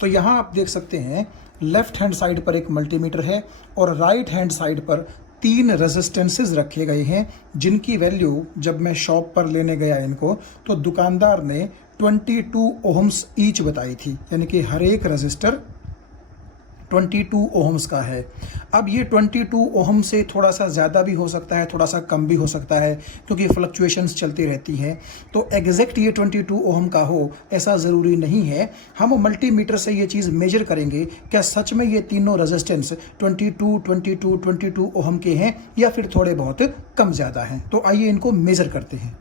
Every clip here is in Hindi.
तो यहाँ आप देख सकते हैं लेफ्ट हैंड साइड पर एक मल्टीमीटर है और राइट हैंड साइड पर 3 रेजिस्टेंसेस रखे गए हैं, जिनकी वैल्यू जब मैं शॉप पर लेने गया इनको तो दुकानदार ने 22 ओहम्स ईच बताई थी, यानी कि हर एक रजिस्टर 22 ओहम्स का है। अब ये 22 ओहम से थोड़ा सा ज़्यादा भी हो सकता है, थोड़ा सा कम भी हो सकता है, क्योंकि फ्लक्चुएशंस चलती रहती हैं। तो एग्जैक्ट ये 22 ओहम का हो ऐसा ज़रूरी नहीं है। हम मल्टीमीटर से ये चीज़ मेजर करेंगे, क्या सच में ये तीनों रेजिस्टेंस 22 ओहम के हैं या फिर थोड़े बहुत कम ज़्यादा हैं। तो आइए इनको मेजर करते हैं।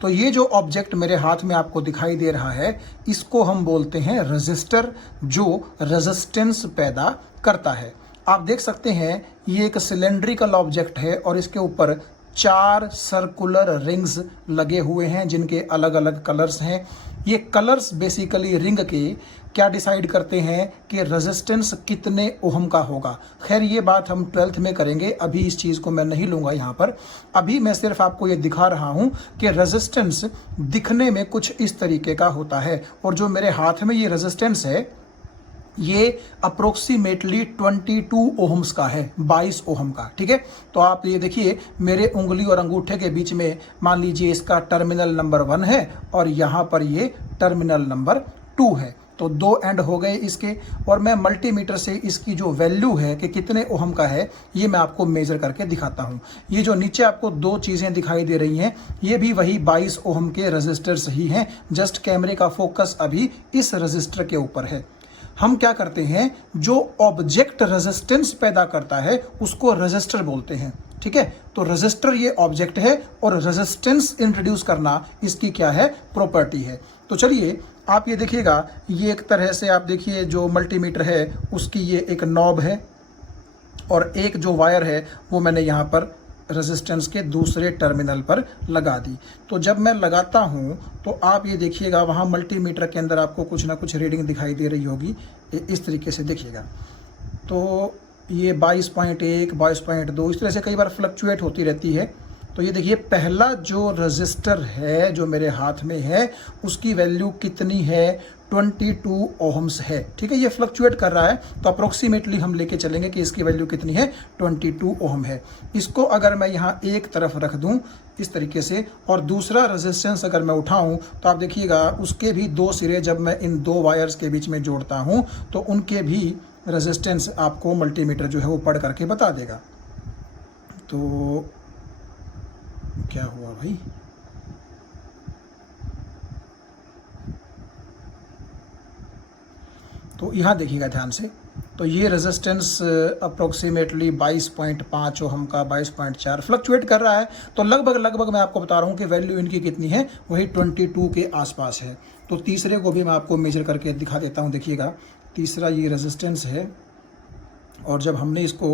तो ये जो ऑब्जेक्ट मेरे हाथ में आपको दिखाई दे रहा है, इसको हम बोलते हैं रेजिस्टर, जो रेजिस्टेंस पैदा करता है। आप देख सकते हैं ये एक सिलेंड्रिकल ऑब्जेक्ट है और इसके ऊपर 4 सर्कुलर रिंग्स लगे हुए हैं, जिनके अलग अलग कलर्स हैं। ये कलर्स बेसिकली रिंग के क्या डिसाइड करते हैं कि रेजिस्टेंस कितने ओहम का होगा। खैर ये बात हम 12th में करेंगे, अभी इस चीज़ को मैं नहीं लूँगा यहाँ पर। अभी मैं सिर्फ आपको ये दिखा रहा हूँ कि रेजिस्टेंस दिखने में कुछ इस तरीके का होता है। और जो मेरे हाथ में ये रेजिस्टेंस है ये अप्रोक्सीमेटली 22 ओहम्स का है, 22 ओहम का। ठीक है, तो आप ये देखिए मेरे उंगली और अंगूठे के बीच में मान लीजिए इसका टर्मिनल नंबर 1 है और यहाँ पर ये टर्मिनल नंबर 2 है। तो 2 एंड हो गए इसके, और मैं मल्टीमीटर से इसकी जो वैल्यू है कि कितने ओहम का है ये मैं आपको मेजर करके दिखाता हूँ। ये जो नीचे आपको 2 चीज़ें दिखाई दे रही हैं ये भी वही 22 ओहम के रजिस्टर्स ही हैं, जस्ट कैमरे का फोकस अभी इस रजिस्टर के ऊपर है। हम क्या करते हैं, जो ऑब्जेक्ट रेजिस्टेंस पैदा करता है उसको रेजिस्टर बोलते हैं। ठीक है, तो रेजिस्टर ये ऑब्जेक्ट है और रेजिस्टेंस इंट्रोड्यूस करना इसकी क्या है, प्रॉपर्टी है। तो चलिए आप ये देखिएगा, ये एक तरह से आप देखिए जो मल्टीमीटर है उसकी ये एक नॉब है और एक जो वायर है वो मैंने यहाँ पर रेजिस्टेंस के दूसरे टर्मिनल पर लगा दी। तो जब मैं लगाता हूँ तो आप ये देखिएगा वहाँ मल्टीमीटर के अंदर आपको कुछ ना कुछ रीडिंग दिखाई दे रही होगी, इस तरीके से देखिएगा। तो ये 22.1, 22.2 इस तरह से कई बार फ्लक्चुएट होती रहती है। तो ये देखिए पहला जो रजिस्टर है जो मेरे हाथ में है उसकी वैल्यू कितनी है, 22 ओहम्स है। ठीक है, ये फ्लक्चुएट कर रहा है तो अप्रोक्सीमेटली हम लेके चलेंगे कि इसकी वैल्यू कितनी है, 22 ओहम है। इसको अगर मैं यहाँ एक तरफ रख दूँ इस तरीके से और दूसरा रेजिस्टेंस अगर मैं उठाऊं तो आप देखिएगा उसके भी 2 सिरे जब मैं इन 2 वायर्स के बीच में जोड़ता हूं तो उनके भी रेजिस्टेंस आपको मल्टीमीटर जो है वो पढ़ करके बता देगा। तो क्या हुआ भाई, तो यहाँ देखिएगा ध्यान से। तो ये रेजिस्टेंस अप्रोक्सीमेटली 22.5 ओहम का 22.4 फ्लक्चुएट कर रहा है। तो लगभग मैं आपको बता रहा हूँ कि वैल्यू इनकी कितनी है, वही 22 के आसपास है। तो तीसरे को भी मैं आपको मेजर करके दिखा देता हूँ। देखिएगा तीसरा ये रेजिस्टेंस है और जब हमने इसको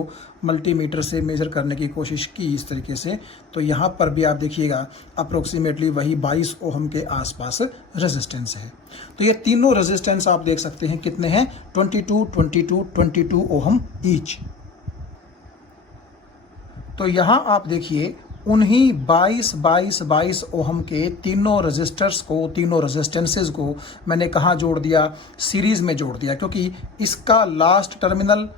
मल्टीमीटर से मेजर करने की कोशिश की इस तरीके से तो यहाँ पर भी आप देखिएगा अप्रोक्सीमेटली वही 22 ओहम के आसपास रेजिस्टेंस है। तो ये तीनों रेजिस्टेंस आप देख सकते हैं कितने हैं, 22 ओहम ईच। तो यहाँ आप देखिए उन्हीं 22 ओहम के तीनों रजिस्टर्स को, तीनों रेजिस्टेंसेस को मैंने कहाँ जोड़ दिया, सीरीज में जोड़ दिया, क्योंकि इसका लास्ट टर्मिनल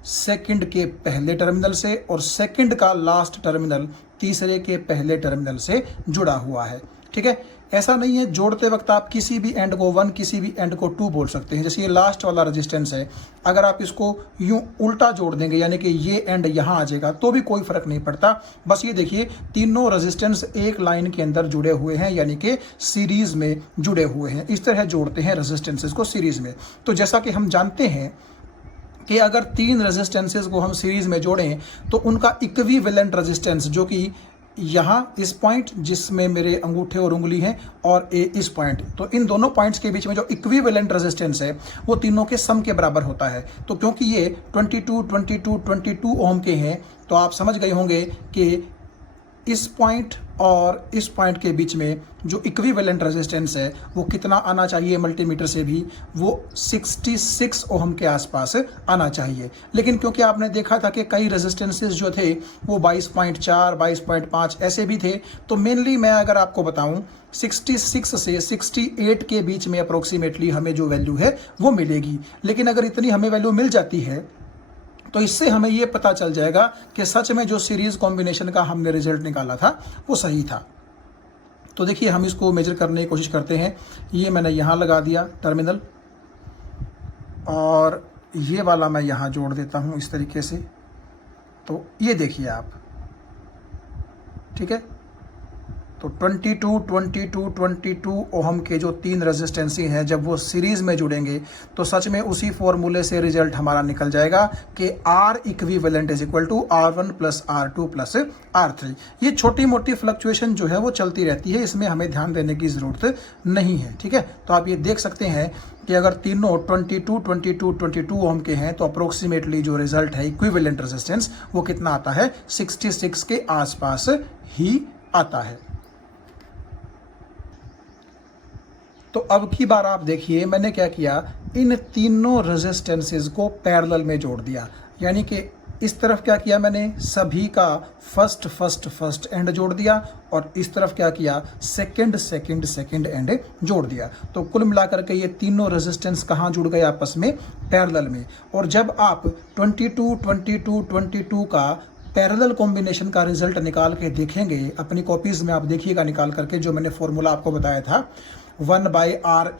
सेकंड के पहले टर्मिनल से और सेकंड का लास्ट टर्मिनल तीसरे के पहले टर्मिनल से जुड़ा हुआ है। ठीक है, ऐसा नहीं है जोड़ते वक्त आप किसी भी एंड को 1 किसी भी एंड को 2 बोल सकते हैं। जैसे ये लास्ट वाला रेजिस्टेंस है, अगर आप इसको यूं उल्टा जोड़ देंगे यानी कि ये एंड यहाँ आ जाएगा तो भी कोई फर्क नहीं पड़ता। बस ये देखिए तीनों रेजिस्टेंस एक लाइन के अंदर जुड़े हुए हैं यानी कि सीरीज में जुड़े हुए हैं। इस तरह जोड़ते हैं रेजिस्टेंसेस को सीरीज में। तो जैसा कि हम जानते हैं कि अगर 3 रेजिस्टेंसेस को हम सीरीज में जोड़ें तो उनका इक्विवेलेंट रेजिस्टेंस जो कि यहाँ इस पॉइंट जिसमें मेरे अंगूठे और उंगली हैं और इस पॉइंट, तो इन दोनों पॉइंट्स के बीच में जो इक्विवेलेंट रेजिस्टेंस है वो तीनों के सम के बराबर होता है। तो क्योंकि ये 22 ओहम के हैं तो आप समझ गए होंगे कि इस पॉइंट और इस पॉइंट के बीच में जो इक्विवेलेंट रेजिस्टेंस है वो कितना आना चाहिए मल्टीमीटर से भी, वो 66 ओहम के आसपास आना चाहिए। लेकिन क्योंकि आपने देखा था कि कई रेजिस्टेंसेस जो थे वो 22.4, 22.5 ऐसे भी थे, तो मेनली मैं अगर आपको बताऊं 66 से 68 के बीच में अप्रोक्सीमेटली हमें जो वैल्यू है वो मिलेगी। लेकिन अगर इतनी हमें वैल्यू मिल जाती है तो इससे हमें ये पता चल जाएगा कि सच में जो सीरीज कॉम्बिनेशन का हमने रिजल्ट निकाला था वो सही था। तो देखिए हम इसको मेजर करने की कोशिश करते हैं। ये मैंने यहाँ लगा दिया टर्मिनल, और ये वाला मैं यहाँ जोड़ देता हूँ इस तरीके से। तो ये देखिए आप, ठीक है। तो 22 ओहम के जो तीन रेजिस्टेंसी हैं, जब वो सीरीज में जुड़ेंगे तो सच में उसी फॉर्मूले से रिजल्ट हमारा निकल जाएगा कि R equivalent is equal to R1 plus R2 plus R3। ये छोटी मोटी फ्लक्चुएशन जो है वो चलती रहती है, इसमें हमें ध्यान देने की ज़रूरत नहीं है, ठीक है। तो आप ये देख सकते हैं कि अगर तीनों 22 ओहम के हैं तो अप्रोक्सीमेटली जो रिजल्ट है इक्विवेलेंट रेजिस्टेंस वो कितना आता है, 66 के आसपास ही आता है। तो अब की बार आप देखिए मैंने क्या किया, इन तीनों रेजिस्टेंसेस को पैरेलल में जोड़ दिया। यानी कि इस तरफ क्या किया मैंने, सभी का फर्स्ट एंड जोड़ दिया, और इस तरफ क्या किया, सेकंड एंड जोड़ दिया। तो कुल मिलाकर के ये तीनों रेजिस्टेंस कहाँ जुड़ गए, आपस में पैरेलल में। और जब आप 22 का पैरेलल कॉम्बिनेशन का रिजल्ट निकाल के देखेंगे अपनी कॉपीज़ में, आप देखिएगा निकाल करके, जो मैंने फॉर्मूला आपको बताया था 1/R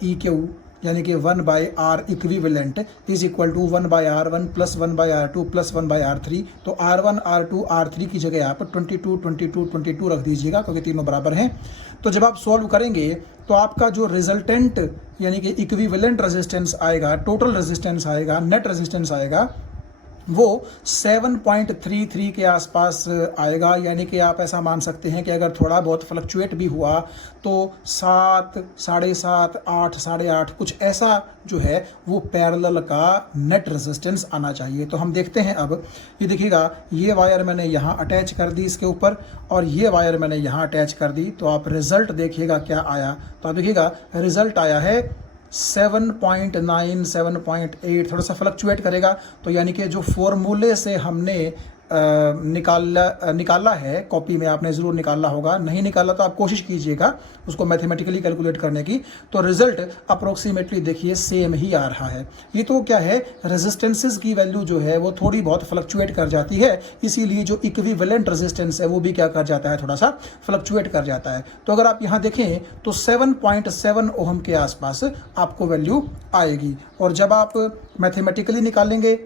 यानी कि 1/R equivalent is equal to 1/R1 plus 1/R2 plus 1/R3। तो R1, R2, R3 की जगह आप 22 रख दीजिएगा, क्योंकि तीनों बराबर हैं। तो जब आप सॉल्व करेंगे तो आपका जो रिजल्टेंट यानी कि इक्विवेलेंट रेजिस्टेंस आएगा, टोटल रेजिस्टेंस आएगा, नेट रेजिस्टेंस आएगा, वो 7.33 के आसपास आएगा। यानी कि आप ऐसा मान सकते हैं कि अगर थोड़ा बहुत फ्लक्चुएट भी हुआ तो 7, 7.5, 8, 8.5 कुछ ऐसा जो है वो पैरेलल का नेट रेजिस्टेंस आना चाहिए। तो हम देखते हैं अब, ये देखिएगा, ये वायर मैंने यहाँ अटैच कर दी इसके ऊपर, और ये वायर मैंने यहाँ अटैच कर दी। तो आप रिजल्ट देखिएगा क्या आया। तो आप देखिएगा रिजल्ट आया है 7.9, 7.8, थोड़ा सा फ्लक्चुएट करेगा। तो यानी कि जो फॉर्मूले से हमने निकाला है, कॉपी में आपने ज़रूर निकाला होगा, नहीं निकाला तो आप कोशिश कीजिएगा उसको मैथमेटिकली कैलकुलेट करने की। तो रिजल्ट अप्रोक्सीमेटली देखिए सेम ही आ रहा है। ये तो क्या है, रेजिस्टेंसेस की वैल्यू जो है वो थोड़ी बहुत फ्लक्चुएट कर जाती है, इसीलिए जो इक्विवेलेंट रेजिस्टेंस है वो भी क्या कर जाता है, थोड़ा सा फ्लक्चुएट कर जाता है। तो अगर आप यहाँ देखें तो 7.7 ओहम के आसपास आपको वैल्यू आएगी, और जब आप मैथमेटिकली निकालेंगे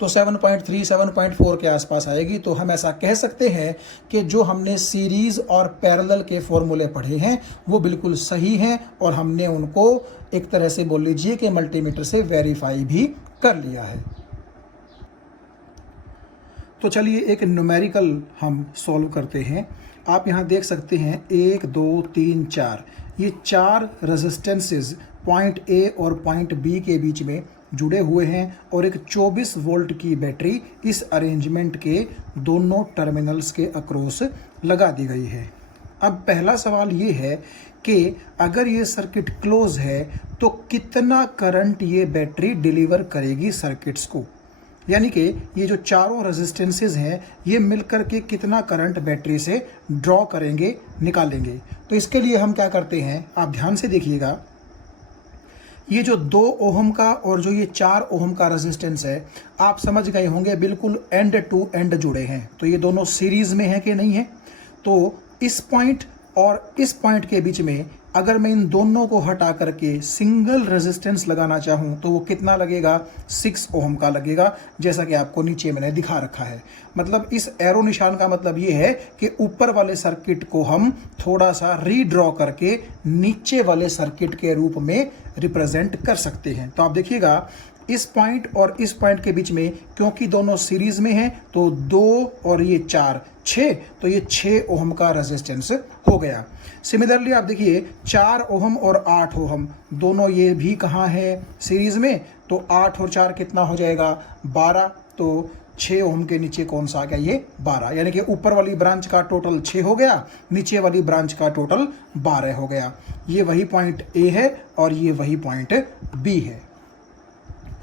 तो 7.3, 7.4 के आसपास आएगी। तो हम ऐसा कह सकते हैं कि जो हमने सीरीज़ और पैरेलल के फॉर्मूले पढ़े हैं वो बिल्कुल सही हैं, और हमने उनको एक तरह से बोल लीजिए कि मल्टीमीटर से वेरीफाई भी कर लिया है। तो चलिए एक न्यूमेरिकल हम सॉल्व करते हैं। आप यहाँ देख सकते हैं 1, 2, 3, 4, ये 4 रेजिस्टेंसेस पॉइंट ए और पॉइंट बी के बीच में जुड़े हुए हैं, और एक 24 वोल्ट की बैटरी इस अरेंजमेंट के दोनों टर्मिनल्स के अक्रॉस लगा दी गई है। अब पहला सवाल ये है कि अगर ये सर्किट क्लोज है तो कितना करंट ये बैटरी डिलीवर करेगी सर्किट्स को। यानी कि ये जो चारों रेजिस्टेंसेस हैं ये मिलकर के कितना करंट बैटरी से ड्रॉ करेंगे, निकालेंगे। तो इसके लिए हम क्या करते हैं, आप ध्यान से देखिएगा। ये जो 2 ओहम का और जो ये 4 ओहम का रेजिस्टेंस है, आप समझ गए होंगे बिल्कुल एंड टू एंड जुड़े हैं। तो ये दोनों सीरीज में है कि नहीं है। तो इस पॉइंट और इस पॉइंट के बीच में अगर मैं इन दोनों को हटा करके सिंगल रेजिस्टेंस लगाना चाहूँ तो वो कितना लगेगा, 6 ओहम का लगेगा, जैसा कि आपको नीचे मैंने दिखा रखा है। मतलब इस एरो निशान का मतलब ये है कि ऊपर वाले सर्किट को हम थोड़ा सा रीड्रॉ करके नीचे वाले सर्किट के रूप में रिप्रेजेंट कर सकते हैं। तो आप देखिएगा इस पॉइंट और इस पॉइंट के बीच में, क्योंकि दोनों सीरीज में हैं, तो 2 और ये 4, 6, तो ये 6 ओहम का रेजिस्टेंस हो गया। सिमिलरली आप देखिए 4 ओहम और 8 ओहम दोनों ये भी कहाँ है, सीरीज में। तो 8 और 4 कितना हो जाएगा, 12। तो 6 ओम के नीचे कौन सा आ गया, ये 12, यानी कि ऊपर वाली ब्रांच का टोटल 6 हो गया, नीचे वाली ब्रांच का टोटल 12 हो गया। ये वही पॉइंट ए है और ये वही पॉइंट बी है।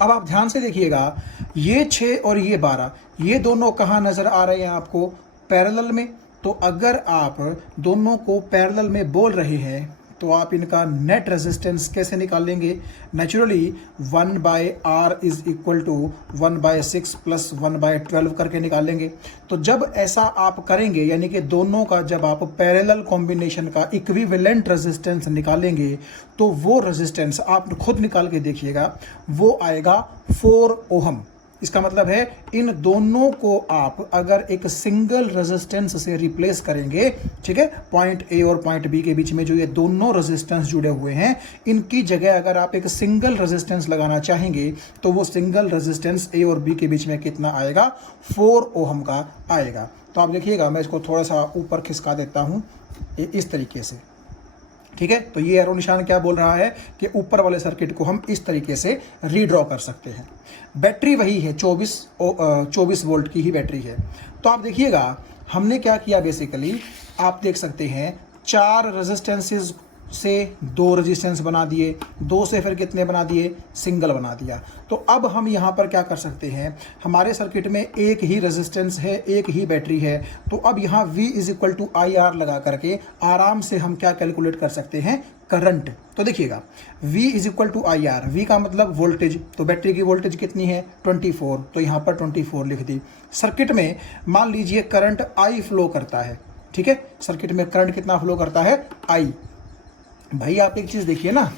अब आप ध्यान से देखिएगा, ये 6 और ये 12, ये दोनों कहाँ नजर आ रहे हैं आपको, पैरेलल में। तो अगर आप दोनों को पैरेलल में बोल रहे हैं तो आप इनका नेट रेजिस्टेंस कैसे निकालेंगे? Naturally 1/r is equal to 1/6 plus 1/12 करके निकालेंगे। तो जब ऐसा आप करेंगे, यानी कि दोनों का जब आप पैरेलल कॉम्बिनेशन का इक्विवेलेंट रेजिस्टेंस निकालेंगे, तो वो रेजिस्टेंस आप खुद निकाल के देखिएगा, वो आएगा 4 ओहम। इसका मतलब है इन दोनों को आप अगर एक सिंगल रेजिस्टेंस से रिप्लेस करेंगे, ठीक है, पॉइंट ए और पॉइंट बी के बीच में जो ये दोनों रेजिस्टेंस जुड़े हुए हैं, इनकी जगह अगर आप एक सिंगल रेजिस्टेंस लगाना चाहेंगे तो वो सिंगल रेजिस्टेंस ए और बी के बीच में कितना आएगा, 4 ओहम का आएगा। तो आप देखिएगा, मैं इसको थोड़ा सा ऊपर खिसका देता हूं इस तरीके से, ठीक है। तो ये एरो निशान क्या बोल रहा है कि ऊपर वाले सर्किट को हम इस तरीके से रीड्रॉ कर सकते हैं। बैटरी वही है, 24 वोल्ट की ही बैटरी है। तो आप देखिएगा हमने क्या किया, बेसिकली आप देख सकते हैं 4 रेजिस्टेंसेस से 2 रेजिस्टेंस बना दिए, 2 से फिर कितने बना दिए, सिंगल बना दिया। तो अब हम यहाँ पर क्या कर सकते हैं, हमारे सर्किट में एक ही रेजिस्टेंस है, एक ही बैटरी है, तो अब यहाँ V is equal to IR लगा करके आराम से हम क्या कैलकुलेट कर सकते हैं, करंट। तो देखिएगा V is equal to IR, V का मतलब वोल्टेज, तो बैटरी की वोल्टेज कितनी है, 24, तो यहाँ पर 24 लिख दी। सर्किट में मान लीजिए करंट I फ्लो करता है, ठीक है, सर्किट में करंट कितना फ्लो करता है, I। भाई आप एक चीज देखिए ना,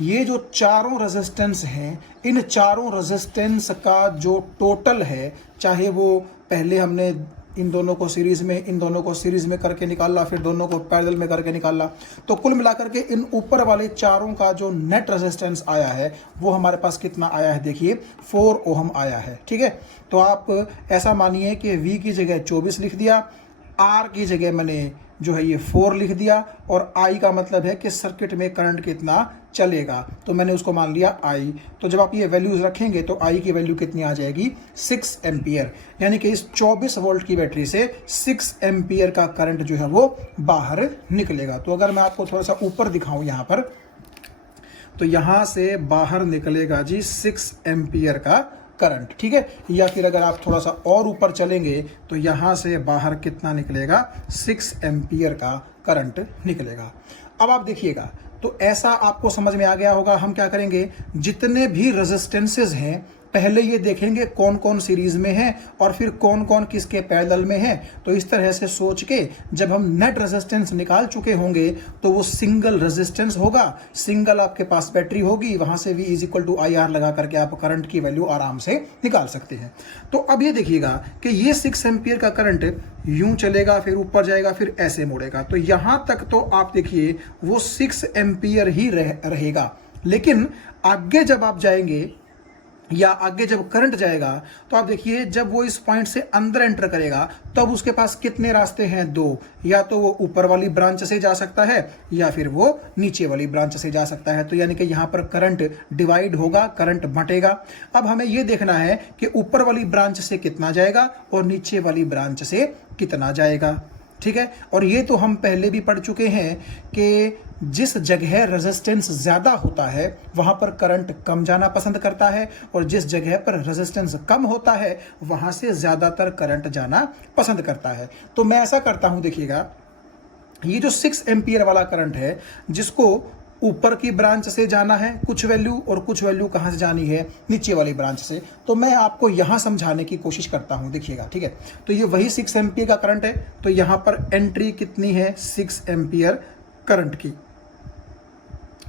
ये जो चारों रेजिस्टेंस हैं, इन चारों रेजिस्टेंस का जो टोटल है, चाहे वो पहले हमने इन दोनों को सीरीज में, इन दोनों को सीरीज में करके निकाला, फिर दोनों को पैरेलल में करके निकाला, तो कुल मिलाकर के इन ऊपर वाले चारों का जो नेट रेजिस्टेंस आया है वो हमारे पास कितना आया है, देखिए 4 ओहम आया है, ठीक है। तो आप ऐसा मानिए कि V की जगह 24 लिख दिया, R की जगह मैंने जो है ये 4 लिख दिया, और I का मतलब है कि सर्किट में करंट कितना चलेगा, तो मैंने उसको मान लिया I। तो जब आप ये वैल्यूज रखेंगे तो I की वैल्यू कितनी आ जाएगी, 6 एम्पियर, यानी कि इस 24 वोल्ट की बैटरी से 6 एम्पियर का करंट जो है वो बाहर निकलेगा। तो अगर मैं आपको थोड़ा सा ऊपर दिखाऊं यहाँ पर, तो यहाँ से बाहर निकलेगा जी 6 एम्पियर का करंट, ठीक है। या फिर अगर आप थोड़ा सा और ऊपर चलेंगे तो यहाँ से बाहर कितना निकलेगा, 6 एम्पियर का करंट निकलेगा। अब आप देखिएगा, तो ऐसा आपको समझ में आ गया होगा। हम क्या करेंगे, जितने भी रेजिस्टेंसेस हैं पहले ये देखेंगे कौन कौन सीरीज में है और फिर कौन कौन किसके पैरेलल में है। तो इस तरह से सोच के जब हम नेट रेजिस्टेंस निकाल चुके होंगे तो वो सिंगल रेजिस्टेंस होगा, सिंगल आपके पास बैटरी होगी, वहां से V is equal to IR लगा करके आप करंट की वैल्यू आराम से निकाल सकते हैं। तो अब ये देखिएगा कि ये 6 एम्पियर का करंट यूं चलेगा, फिर ऊपर जाएगा, फिर ऐसे मुड़ेगा। तो यहां तक तो आप देखिए वो 6 एम्पियर ही रहेगा, लेकिन आगे जब आप जाएंगे या आगे जब करंट जाएगा तो आप देखिए जब वो इस पॉइंट से अंदर एंटर करेगा तब उसके पास कितने रास्ते हैं, 2। या तो वो ऊपर वाली ब्रांच से जा सकता है या फिर वो नीचे वाली ब्रांच से जा सकता है। तो यानी कि यहाँ पर करंट डिवाइड होगा, करंट बंटेगा। अब हमें ये देखना है कि ऊपर वाली ब्रांच से कितना जाएगा और नीचे वाली ब्रांच से कितना जाएगा, ठीक है। और ये तो हम पहले भी पढ़ चुके हैं कि जिस जगह रेजिस्टेंस ज्यादा होता है वहां पर करंट कम जाना पसंद करता है, और जिस जगह पर रेजिस्टेंस कम होता है वहां से ज्यादातर करंट जाना पसंद करता है। तो मैं ऐसा करता हूं, देखिएगा ये जो 6 एम्पियर वाला करंट है, जिसको ऊपर की ब्रांच से जाना है कुछ वैल्यू, और कुछ वैल्यू कहां से जानी है, नीचे वाली ब्रांच से, तो मैं आपको यहां समझाने की कोशिश करता हूं। देखिएगा, ठीक है। तो ये वही 6 एम्पियर का करंट है, तो यहां पर एंट्री कितनी है, 6 एम्पियर करंट की।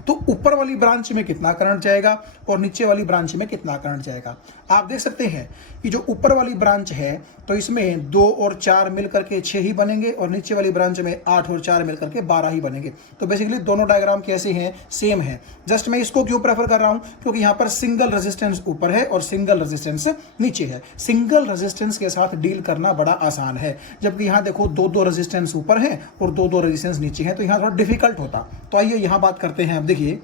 तो ऊपर वाली ब्रांच में कितना करंट जाएगा और नीचे वाली ब्रांच में कितना करंट जाएगा। आप देख सकते हैं कि जो ऊपर वाली ब्रांच है तो इसमें 2 और 4 मिलकर के 6 ही बनेंगे, और नीचे वाली ब्रांच में 8 और 4 मिलकर के 12 ही बनेंगे। तो बेसिकली दोनों डायग्राम कैसे हैं, सेम है। जस्ट मैं इसको क्यों प्रेफर कर रहा हूं, क्योंकि यहां पर सिंगल रेजिस्टेंस ऊपर है और सिंगल रेजिस्टेंस नीचे है। सिंगल रेजिस्टेंस के साथ डील करना बड़ा आसान है, जबकि यहां देखो 2 रेजिस्टेंस ऊपर है और 2 रेजिस्टेंस नीचे है, तो यहां थोड़ा डिफिकल्ट होता। तो आइए यहां बात करते हैं। अब देखिए,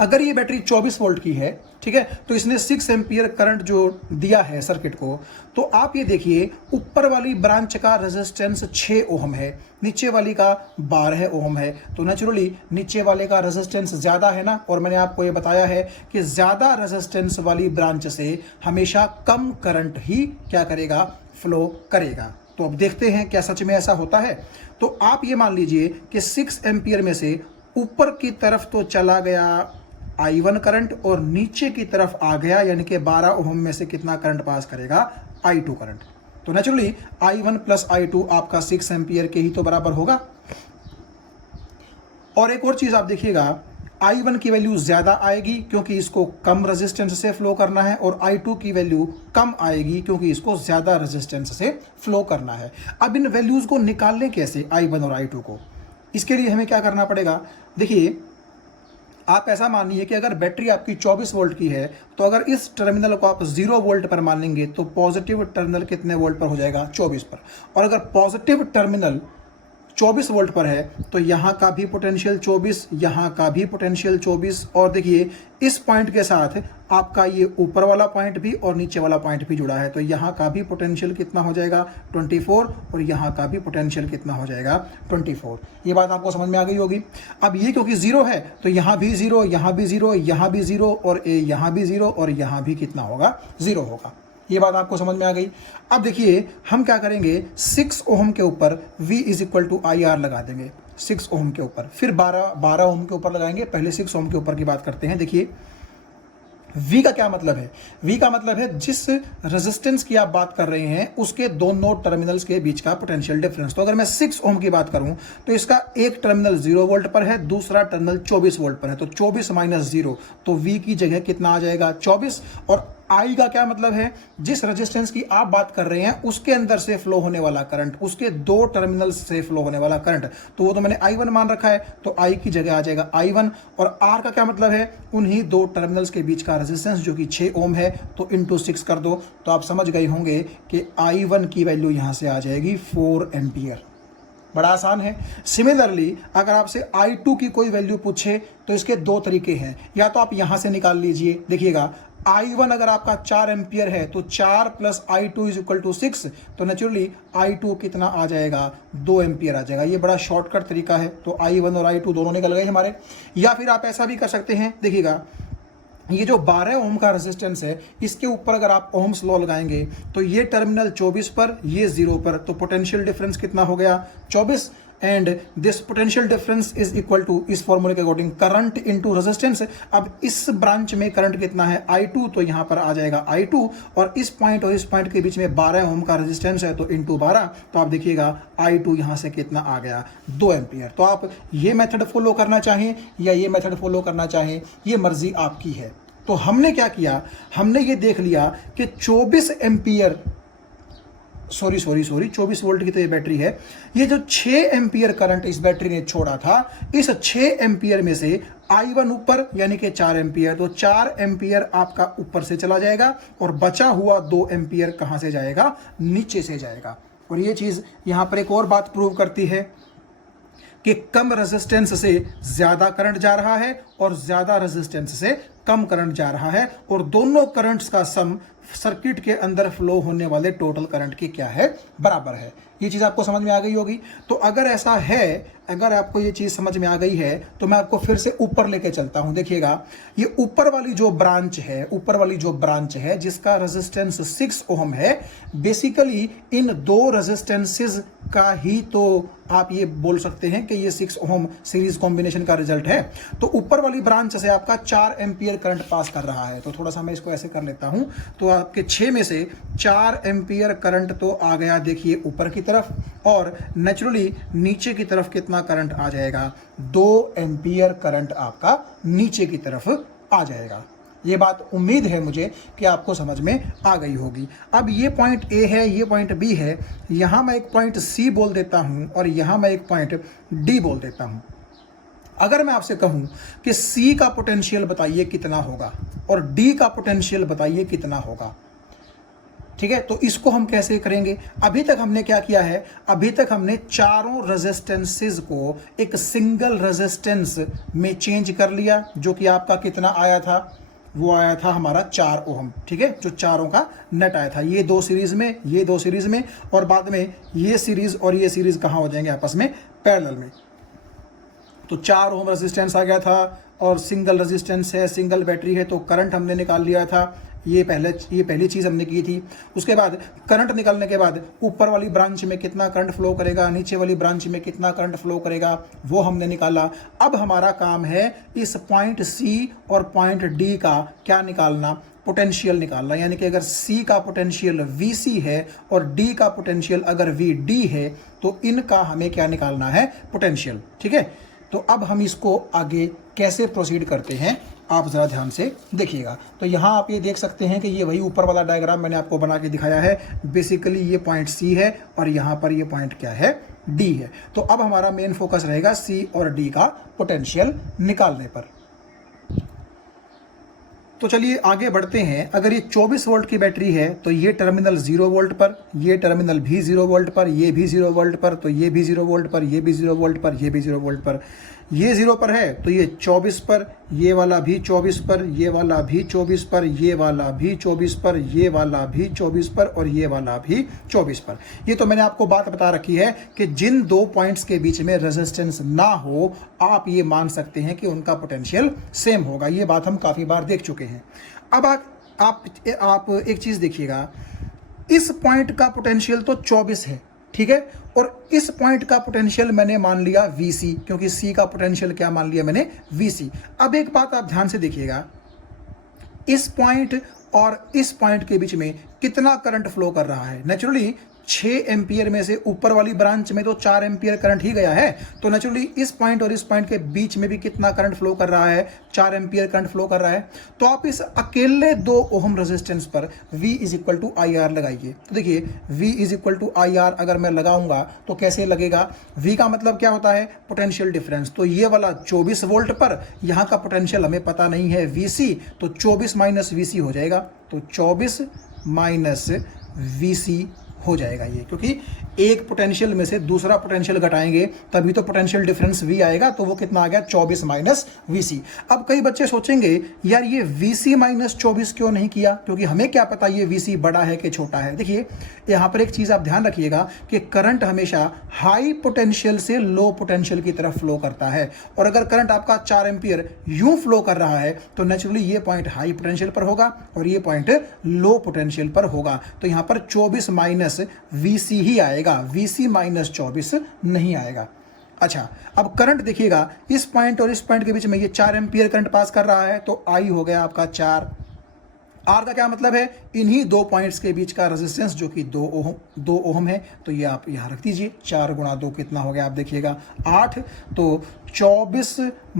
अगर ये बैटरी 24 वोल्ट की है, ठीक ठीक है। तो इसने 6 एम्पियर करंट जो दिया है सर्किट को, तो आप ये देखिए ऊपर वाली ब्रांच का रेजिस्टेंस 6 ओम है, नीचे वाली का 12 ओम है। तो नेचुरली नीचे वाले का रेजिस्टेंस ज़्यादा है ना, और मैंने आपको ये बताया है कि ज़्यादा रेजिस्टेंस वाली ब्रांच से हमेशा कम करंट ही क्या करेगा, फ्लो करेगा। तो अब देखते हैं क्या सच में ऐसा होता है। तो आप ये मान लीजिए कि 6 एम्पियर में से ऊपर की तरफ तो चला गया I1 करंट और नीचे की तरफ आ गया, यानी कि 12 ओम में से कितना करंट पास करेगा, I2 करंट। तो नेचुरली I1 प्लस I2 आपका 6 एम्पियर के ही तो बराबर होगा। और एक और चीज आप देखिएगा, I1 की वैल्यू ज्यादा आएगी क्योंकि इसको कम रेजिस्टेंस से फ्लो करना है, और I2 की वैल्यू कम आएगी क्योंकि इसको ज्यादा रेजिस्टेंस से फ्लो करना है। अब इन वैल्यूज को निकालने कैसे, I1 और I2 को, इसके लिए हमें क्या करना पड़ेगा। देखिए आप ऐसा मानिए कि अगर बैटरी आपकी 24 वोल्ट की है, तो अगर इस टर्मिनल को आप 0 वोल्ट पर मानेंगे तो पॉजिटिव टर्मिनल कितने वोल्ट पर हो जाएगा, 24 पर। और अगर पॉजिटिव टर्मिनल 24 वोल्ट पर है तो यहाँ का भी पोटेंशियल 24, यहाँ का भी पोटेंशियल 24, और देखिए इस पॉइंट के साथ आपका ये ऊपर वाला पॉइंट भी और नीचे वाला पॉइंट भी जुड़ा है, तो यहाँ का भी पोटेंशियल कितना हो जाएगा, 24, और यहाँ का भी पोटेंशियल कितना हो जाएगा, 24। ये बात आपको समझ में आ गई होगी। अब ये क्योंकि जीरो है तो यहाँ भी जीरो, यहाँ भी जीरो, यहाँ भी जीरो, और यहाँ भी जीरो, और यहाँ भी कितना होगा, जीरो होगा। ये बात आपको समझ में आ गई। अब देखिए हम क्या करेंगे, 6 ओम के ऊपर V is equal to IR लगा देंगे, 6 ओम के ऊपर, फिर 12 ओम के ऊपर लगाएंगे। पहले 6 ओम के ऊपर की बात करते हैं। देखिए V का क्या मतलब है, V का मतलब है जिस रेजिस्टेंस की आप बात कर रहे हैं उसके दोनों टर्मिनल्स के बीच का पोटेंशियल डिफरेंस। तो अगर मैं 6 ओम की बात करूं तो इसका एक टर्मिनल 0 वोल्ट पर है, दूसरा टर्मिनल 24 वोल्ट पर है, तो 24 माइनस 0, तो V की जगह कितना आ जाएगा, 24। और I का क्या मतलब है, जिस रेजिस्टेंस की आप बात कर रहे हैं उसके अंदर से फ्लो होने वाला करंट, उसके दो टर्मिनल से फ्लो होने वाला करंट, तो वो तो मैंने I1 मान रखा है, तो I की जगह आ जाएगा I1। और R का क्या मतलब है, उन्हीं दो टर्मिनल्स के बीच का रेजिस्टेंस जो कि 6 ओम है, तो इंटू 6 कर दो, तो आप समझ गए होंगे कि I1 की वैल्यू यहां से आ जाएगी 4 एम्पियर। बड़ा आसान है। सिमिलरली अगर आपसे I2 की कोई वैल्यू पूछे तो इसके दो तरीके हैं, या तो आप यहां से निकाल लीजिए। देखिएगा I1 अगर आपका 4 एम्पियर है तो 4 plus I2 is equal to 6, तो नेचुरली I2 कितना आ जाएगा, 2 एम्पियर आ जाएगा। ये बड़ा शॉर्टकट तरीका है, तो I1 और I2 दोनों निकल गए हमारे। या फिर आप ऐसा भी कर सकते हैं, देखिएगा ये जो 12 ओम का रेजिस्टेंस है, इसके ऊपर अगर आप ओम्स लॉ लगाएंगे तो ये टर्मिनल 24 पर, ये 0 पर, तो पोटेंशियल डिफरेंस कितना हो गया, 24। And this potential difference is equal to, इस फॉर्मूले के अकॉर्डिंग, करंट इनटू रेजिस्टेंस। अब इस ब्रांच में करंट कितना है, I2, तो यहां पर आ जाएगा I2, और इस पॉइंट और इस पॉइंट के बीच में 12 ओम का रेजिस्टेंस है, तो इनटू 12, तो आप देखिएगा I2 यहां से कितना आ गया, 2 एम्पियर। तो आप ये मेथड फॉलो करना चाहें या ये मेथड फॉलो करना चाहें, ये मर्जी आपकी है। तो हमने क्या किया, हमने ये देख लिया कि 24 एम्पियर, सॉरी 24 वोल्ट की तो ये बैटरी है, ये जो 6 एम्पियर करंट इस बैटरी ने छोड़ा था, इस 6 एम्पियर में से I1 ऊपर यानी कि 4 एम्पियर, तो 4 एम्पियर आपका ऊपर से चला जाएगा, और बचा हुआ 2 एम्पियर कहां से जाएगा, नीचे से जाएगा। और ये चीज यहां पर एक और बात प्रूव करती है कि कम रेजिस्टेंस से ज्यादा करंट जा रहा है और ज्यादा रेजिस्टेंस से कम करंट जा रहा है, और दोनों करंट्स का सम सर्किट के अंदर फ्लो होने वाले टोटल करंट की क्या है, बराबर है। ये चीज आपको समझ में आ गई होगी। तो अगर ऐसा है, अगर आपको ये चीज समझ में आ गई है, तो मैं आपको फिर से ऊपर लेके चलता हूं। देखिएगा ये ऊपर वाली जो ब्रांच है, ऊपर वाली जो ब्रांच है जिसका रेजिस्टेंस 6 ओम है, बेसिकली इन दो रेजिस्टेंसेस का ही तो आप ये बोल सकते हैं कि ये 6 ओम सीरीज कॉम्बिनेशन का रिजल्ट है। तो ऊपर वाली ब्रांच से आपका 4 एम्पियर करंट पास कर रहा है, तो थोड़ा सा मैं इसको ऐसे कर लेता हूं, तो आपके 6 में से 4 एम्पियर करंट तो आ गया, देखिए ऊपर की तरफ, और नेचुरली नीचे की तरफ कितना करंट आ जाएगा, 2 एम्पियर करंट आपका नीचे की तरफ आ जाएगा। ये बात उम्मीद है मुझे कि आपको समझ में आ गई होगी। अब ये पॉइंट ए है, ये पॉइंट बी है, यहां मैं एक पॉइंट सी बोल देता हूं और यहां मैं एक पॉइंट डी बोल देता हूं। अगर मैं आपसे कहूं कि सी का पोटेंशियल बताइए कितना होगा और डी का पोटेंशियल बताइए कितना होगा, ठीक है, तो इसको हम कैसे करेंगे। अभी तक हमने क्या किया है, अभी तक हमने चारों रेजिस्टेंसेस को एक सिंगल रेजिस्टेंस में चेंज कर लिया, जो कि आपका कितना आया था, वो आया था हमारा 4 ओम, ठीक है, जो चारों का नेट आया था, ये 2 सीरीज में, ये 2 सीरीज में, और बाद में ये सीरीज और ये सीरीज कहाँ हो जाएंगे आपस में, पैरेलल में। तो 4 ओम रेजिस्टेंस आ गया था और सिंगल रेजिस्टेंस है, सिंगल बैटरी है, तो करंट हमने निकाल लिया था। ये पहली चीज़ हमने की थी। उसके बाद करंट निकालने के बाद ऊपर वाली ब्रांच में कितना करंट फ्लो करेगा, नीचे वाली ब्रांच में कितना करंट फ्लो करेगा, वो हमने निकाला। अब हमारा काम है इस पॉइंट सी और पॉइंट डी का क्या निकालना, पोटेंशियल निकालना। यानी कि अगर C का पोटेंशियल VC है और D का पोटेंशियल अगर VD है तो इनका हमें क्या निकालना है, पोटेंशियल, ठीक है। तो अब हम इसको आगे कैसे प्रोसीड करते हैं, आप ज़रा ध्यान से देखिएगा। तो यहाँ आप ये देख सकते हैं कि ये वही ऊपर वाला डायग्राम मैंने आपको बना के दिखाया है। बेसिकली ये पॉइंट C है और यहाँ पर ये पॉइंट क्या है, D है। तो अब हमारा मेन फोकस रहेगा C और D का पोटेंशियल निकालने पर। तो चलिए आगे बढ़ते हैं। अगर ये 24 वोल्ट की बैटरी है तो ये टर्मिनल 0 वोल्ट पर, ये टर्मिनल भी 0 वोल्ट पर, ये भी 0 वोल्ट पर, तो ये भी 0 वोल्ट पर, ये भी 0 वोल्ट पर, ये भी 0 वोल्ट पर, ये 0 पर है तो ये 24 पर, ये वाला भी 24 पर, ये वाला भी 24 पर, ये वाला भी 24 पर, ये वाला भी 24 पर, और ये वाला भी 24 पर। ये तो मैंने आपको बात बता रखी है कि जिन 2 पॉइंट्स के बीच में रेजिस्टेंस ना हो, आप ये मान सकते हैं कि उनका पोटेंशियल सेम होगा। ये बात हम काफ़ी बार देख चुके हैं। अब आप एक चीज़ देखिएगा, इस पॉइंट का पोटेंशियल तो 24 है, ठीक है, और इस पॉइंट का पोटेंशियल मैंने मान लिया VC, क्योंकि C का पोटेंशियल क्या मान लिया मैंने, VC। अब एक बात आप ध्यान से देखिएगा, इस पॉइंट और इस पॉइंट के बीच में कितना करंट फ्लो कर रहा है। नेचुरली 6 एम्पियर में से ऊपर वाली ब्रांच में तो 4 एम्पियर करंट ही गया है, तो नेचुरली इस पॉइंट और इस पॉइंट के बीच में भी कितना करंट फ्लो कर रहा है, 4 एम्पियर करंट फ्लो कर रहा है। तो आप इस अकेले 2 ओम रेजिस्टेंस पर V = IR लगाइए। तो देखिए V = IR अगर मैं लगाऊंगा तो कैसे लगेगा, V का मतलब क्या होता है, पोटेंशियल डिफरेंस। तो ये वाला 24 वोल्ट पर, यहाँ का पोटेंशियल हमें पता नहीं है VC, तो 24 - VC हो जाएगा, तो 24 - VC हो जाएगा ये, क्योंकि एक पोटेंशियल में से दूसरा पोटेंशियल घटाएंगे तभी तो पोटेंशियल डिफरेंस V आएगा। तो वो कितना आ गया, 24 - VC। अब कई बच्चे सोचेंगे यार ये VC - 24 क्यों नहीं किया, क्योंकि हमें क्या पता ये VC बड़ा है कि छोटा है। देखिए यहाँ पर एक चीज़ आप ध्यान रखिएगा कि करंट हमेशा हाई पोटेंशियल से लो पोटेंशियल की तरफ फ्लो करता है, और अगर करंट आपका 4 एम्पियर यूं फ्लो कर रहा है तो नेचुरली ये पॉइंट हाई पोटेंशियल पर होगा और ये पॉइंट लो पोटेंशियल पर होगा। तो यहाँ पर 24 - VC ही आएगा, VC - 24 नहीं आएगा। अच्छा, अब करंट देखिएगा, इस पॉइंट और इस पॉइंट के बीच में ये 4 एम्पियर करंट पास कर रहा है, तो I हो गया आपका 4। R का क्या मतलब है, इन्हीं 2 पॉइंट्स के बीच का रेजिस्टेंस जो कि 2 ओम है। तो ये आप यहाँ रख दीजिए, 4 × 2 कितना हो गया, आप देखिएगा 8। तो 24 -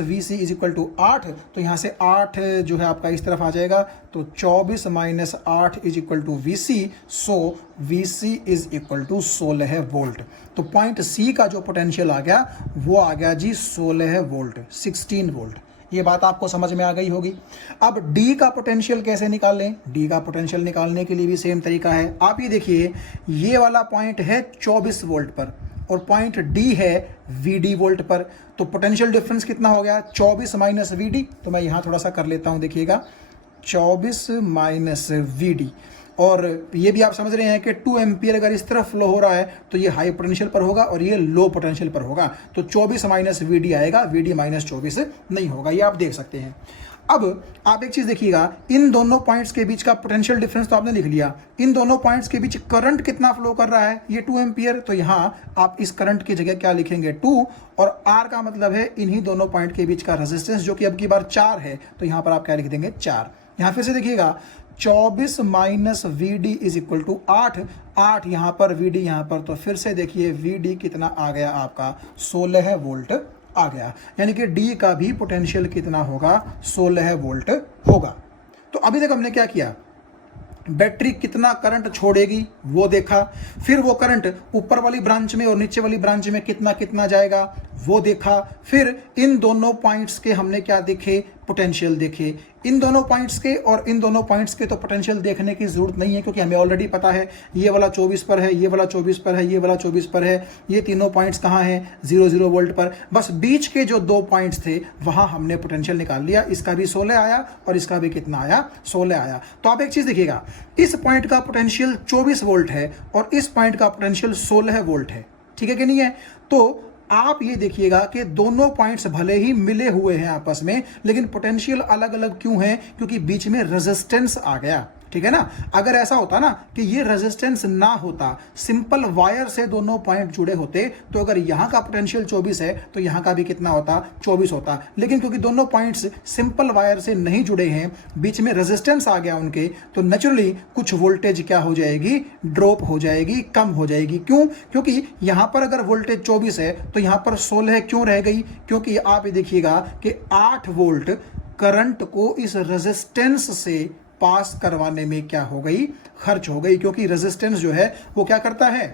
VC = 8, तो यहाँ से 8 जो है आपका इस तरफ आ जाएगा, तो 24 - 8 = VC, सो VC = 16 वोल्ट। तो पॉइंट C का जो पोटेंशियल आ गया वो आ गया जी 16 वोल्ट, 16 वोल्ट। ये बात आपको समझ में आ गई होगी। अब D का पोटेंशियल कैसे निकालें, D का पोटेंशियल निकालने के लिए भी सेम तरीका है। आप ये देखिए, ये वाला पॉइंट है 24 वोल्ट पर और पॉइंट D है VD वोल्ट पर, तो पोटेंशियल डिफरेंस कितना हो गया, 24 - VD। तो मैं यहाँ थोड़ा सा कर लेता हूँ, देखिएगा 24 - VD। और ये भी आप समझ रहे हैं कि 2 एम्पियर अगर इस तरफ फ्लो हो रहा है तो ये हाई पोटेंशियल पर होगा और ये लो पोटेंशियल पर होगा, तो 24 - VD आएगा, VD - 24 नहीं होगा। ये आप देख सकते हैं। अब आप एक चीज़ देखिएगा, इन दोनों पॉइंट्स के बीच का पोटेंशियल डिफरेंस तो आपने लिख लिया, इन दोनों पॉइंट्स के बीच करंट कितना फ्लो कर रहा है, ये 2 एम्पियर। तो यहाँ आप इस करंट की जगह क्या लिखेंगे, 2, और R का मतलब है इन्हीं दोनों पॉइंट के बीच का रेजिस्टेंस जो कि अब की बार 4 है, तो यहाँ पर आप क्या लिख देंगे, 4। यहाँ फिर से देखिएगा, 24 - VD = 8, 8 यहाँ पर, VD यहाँ पर, तो फिर से देखिए VD कितना आ गया आपका, 16 वोल्ट आ गया। यानी कि D का भी पोटेंशियल कितना होगा, 16 वोल्ट होगा। तो अभी तक हमने क्या किया, बैटरी कितना करंट छोड़ेगी वो देखा, फिर वो करंट ऊपर वाली ब्रांच में और नीचे वाली ब्रांच में कितना कितना जाएगा वो देखा, फिर इन दोनों पॉइंट्स के हमने क्या देखे, पोटेंशियल देखे इन दोनों पॉइंट्स के और इन दोनों पॉइंट्स के, तो पोटेंशियल देखने की जरूरत नहीं है क्योंकि हमें ऑलरेडी पता है ये वाला 24 पर है, ये वाला 24 पर है, ये वाला 24 पर है। ये तीनों पॉइंट्स कहाँ हैं? 0 वोल्ट पर। बस बीच के जो दो पॉइंट्स थे वहां हमने पोटेंशियल निकाल लिया। इसका भी 16 आया और इसका भी कितना आया? 16 आया। तो आप एक चीज देखिएगा, इस पॉइंट का पोटेंशियल 24 वोल्ट है और इस पॉइंट का पोटेंशियल 16 वोल्ट है। ठीक है कि नहीं है? तो आप ये देखिएगा कि दोनों पॉइंट्स भले ही मिले हुए हैं आपस में, लेकिन पोटेंशियल अलग अलग क्यों है? क्योंकि बीच में रेजिस्टेंस आ गया। ठीक है ना? अगर ऐसा होता ना कि ये रेजिस्टेंस ना होता, सिंपल वायर से दोनों पॉइंट जुड़े होते, तो अगर यहां का पोटेंशियल 24 है तो यहां का भी कितना होता? 24 होता। लेकिन क्योंकि दोनों पॉइंट्स सिंपल वायर से नहीं जुड़े हैं, बीच में रेजिस्टेंस आ गया उनके, तो नेचुरली कुछ वोल्टेज क्या हो जाएगी? ड्रॉप हो जाएगी, कम हो जाएगी। क्यों? क्योंकि यहां पर अगर वोल्टेज 24 है तो यहां पर 16 क्यों रह गई? क्योंकि आप ये देखिएगा कि 8 वोल्ट करंट को इस रेजिस्टेंस से पास करवाने में क्या हो गई? खर्च हो गई। क्योंकि रेजिस्टेंस जो है वो क्या करता है?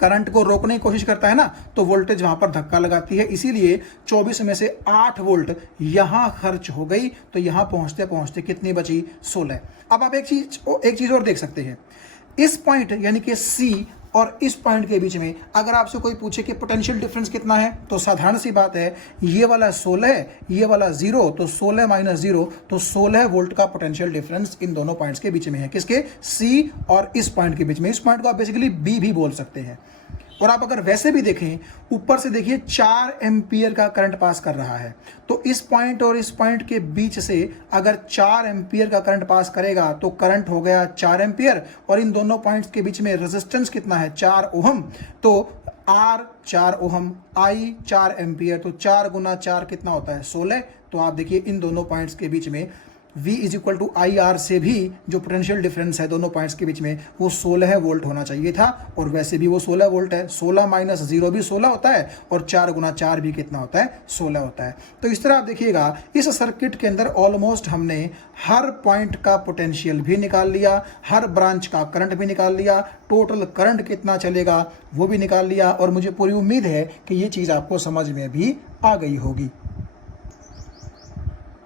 करंट को रोकने की कोशिश करता है ना, तो वोल्टेज वहां पर धक्का लगाती है। इसीलिए 24 में से 8 वोल्ट यहां खर्च हो गई, तो यहां पहुंचते पहुंचते कितनी बची? 16। अब आप एक चीज और देख सकते हैं, इस पॉइंट यानी कि सी और इस पॉइंट के बीच में अगर आपसे कोई पूछे कि पोटेंशियल डिफरेंस कितना है, तो साधारण सी बात है, ये वाला 16, ये वाला 0, तो 16 माइनस 0, तो 16 वोल्ट का पोटेंशियल डिफरेंस इन दोनों पॉइंट्स के बीच में है। किसके? सी और इस पॉइंट के बीच में। इस पॉइंट को आप बेसिकली बी भी बोल सकते हैं। और आप अगर वैसे भी देखें, ऊपर से देखिए 4 एम्पियर का करंट पास कर रहा है, तो इस पॉइंट और इस पॉइंट के बीच से अगर 4 एम्पियर का करंट पास करेगा तो करंट हो गया 4 एम्पियर, और इन दोनों पॉइंट्स के बीच में रेजिस्टेंस कितना है? 4 ओहम। तो आर 4 ओहम, आई 4 एम्पियर, तो 4 गुना 4 कितना होता है? 16। तो आप देखिए इन दोनों पॉइंट्स के बीच में V is equal to I R से भी जो पोटेंशियल डिफरेंस है दोनों पॉइंट्स के बीच में, वो 16 वोल्ट होना चाहिए था, और वैसे भी वो 16 वोल्ट है। 16 माइनस 0 भी 16 होता है, और 4 गुना 4 भी कितना होता है? 16 होता है। तो इस तरह आप देखिएगा, इस सर्किट के अंदर ऑलमोस्ट हमने हर पॉइंट का पोटेंशियल भी निकाल लिया, हर ब्रांच का करंट भी निकाल लिया, टोटल करंट कितना चलेगा वो भी निकाल लिया, और मुझे पूरी उम्मीद है कि ये चीज़ आपको समझ में भी आ गई होगी।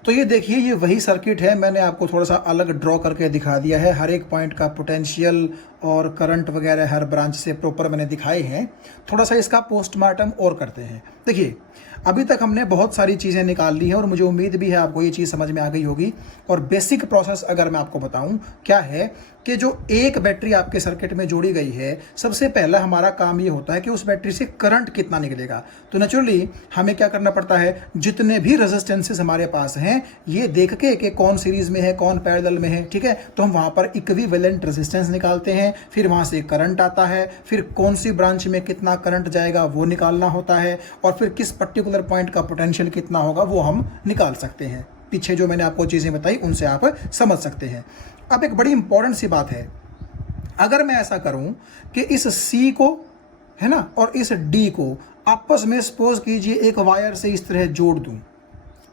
तो ये देखिए, ये वही सर्किट है, मैंने आपको थोड़ा सा अलग ड्रॉ करके दिखा दिया है। हर एक पॉइंट का पोटेंशियल और करंट वगैरह हर ब्रांच से प्रॉपर मैंने दिखाए हैं। थोड़ा सा इसका पोस्टमार्टम और करते हैं। देखिए, अभी तक हमने बहुत सारी चीज़ें निकाल ली हैं, और मुझे उम्मीद भी है आपको ये चीज़ समझ में आ गई होगी। और बेसिक प्रोसेस अगर मैं आपको बताऊं, क्या है कि जो एक बैटरी आपके सर्किट में जोड़ी गई है, सबसे पहला हमारा काम ये होता है कि उस बैटरी से करंट कितना निकलेगा। तो नेचुरली हमें क्या करना पड़ता है, जितने भी रेजिस्टेंसेस हमारे पास हैं ये देख के कि कौन सीरीज में है, कौन पैरेलल में है, ठीक है, तो हम वहाँ पर इक्विवेलेंट रेजिस्टेंस निकालते हैं। फिर वहाँ से करंट आता है, फिर कौन सी ब्रांच में कितना करंट जाएगा वो निकालना होता है, और फिर किस पर्टिकुलर पॉइंट का पोटेंशियल कितना होगा वो हम निकाल सकते हैं। पीछे जो मैंने आपको चीज़ें बताई उनसे आप समझ सकते हैं। अब एक बड़ी इंपॉर्टेंट सी बात है, अगर मैं ऐसा करूं कि इस C को, है ना, और इस D को आपस में सपोज कीजिए एक वायर से इस तरह जोड़ दूं,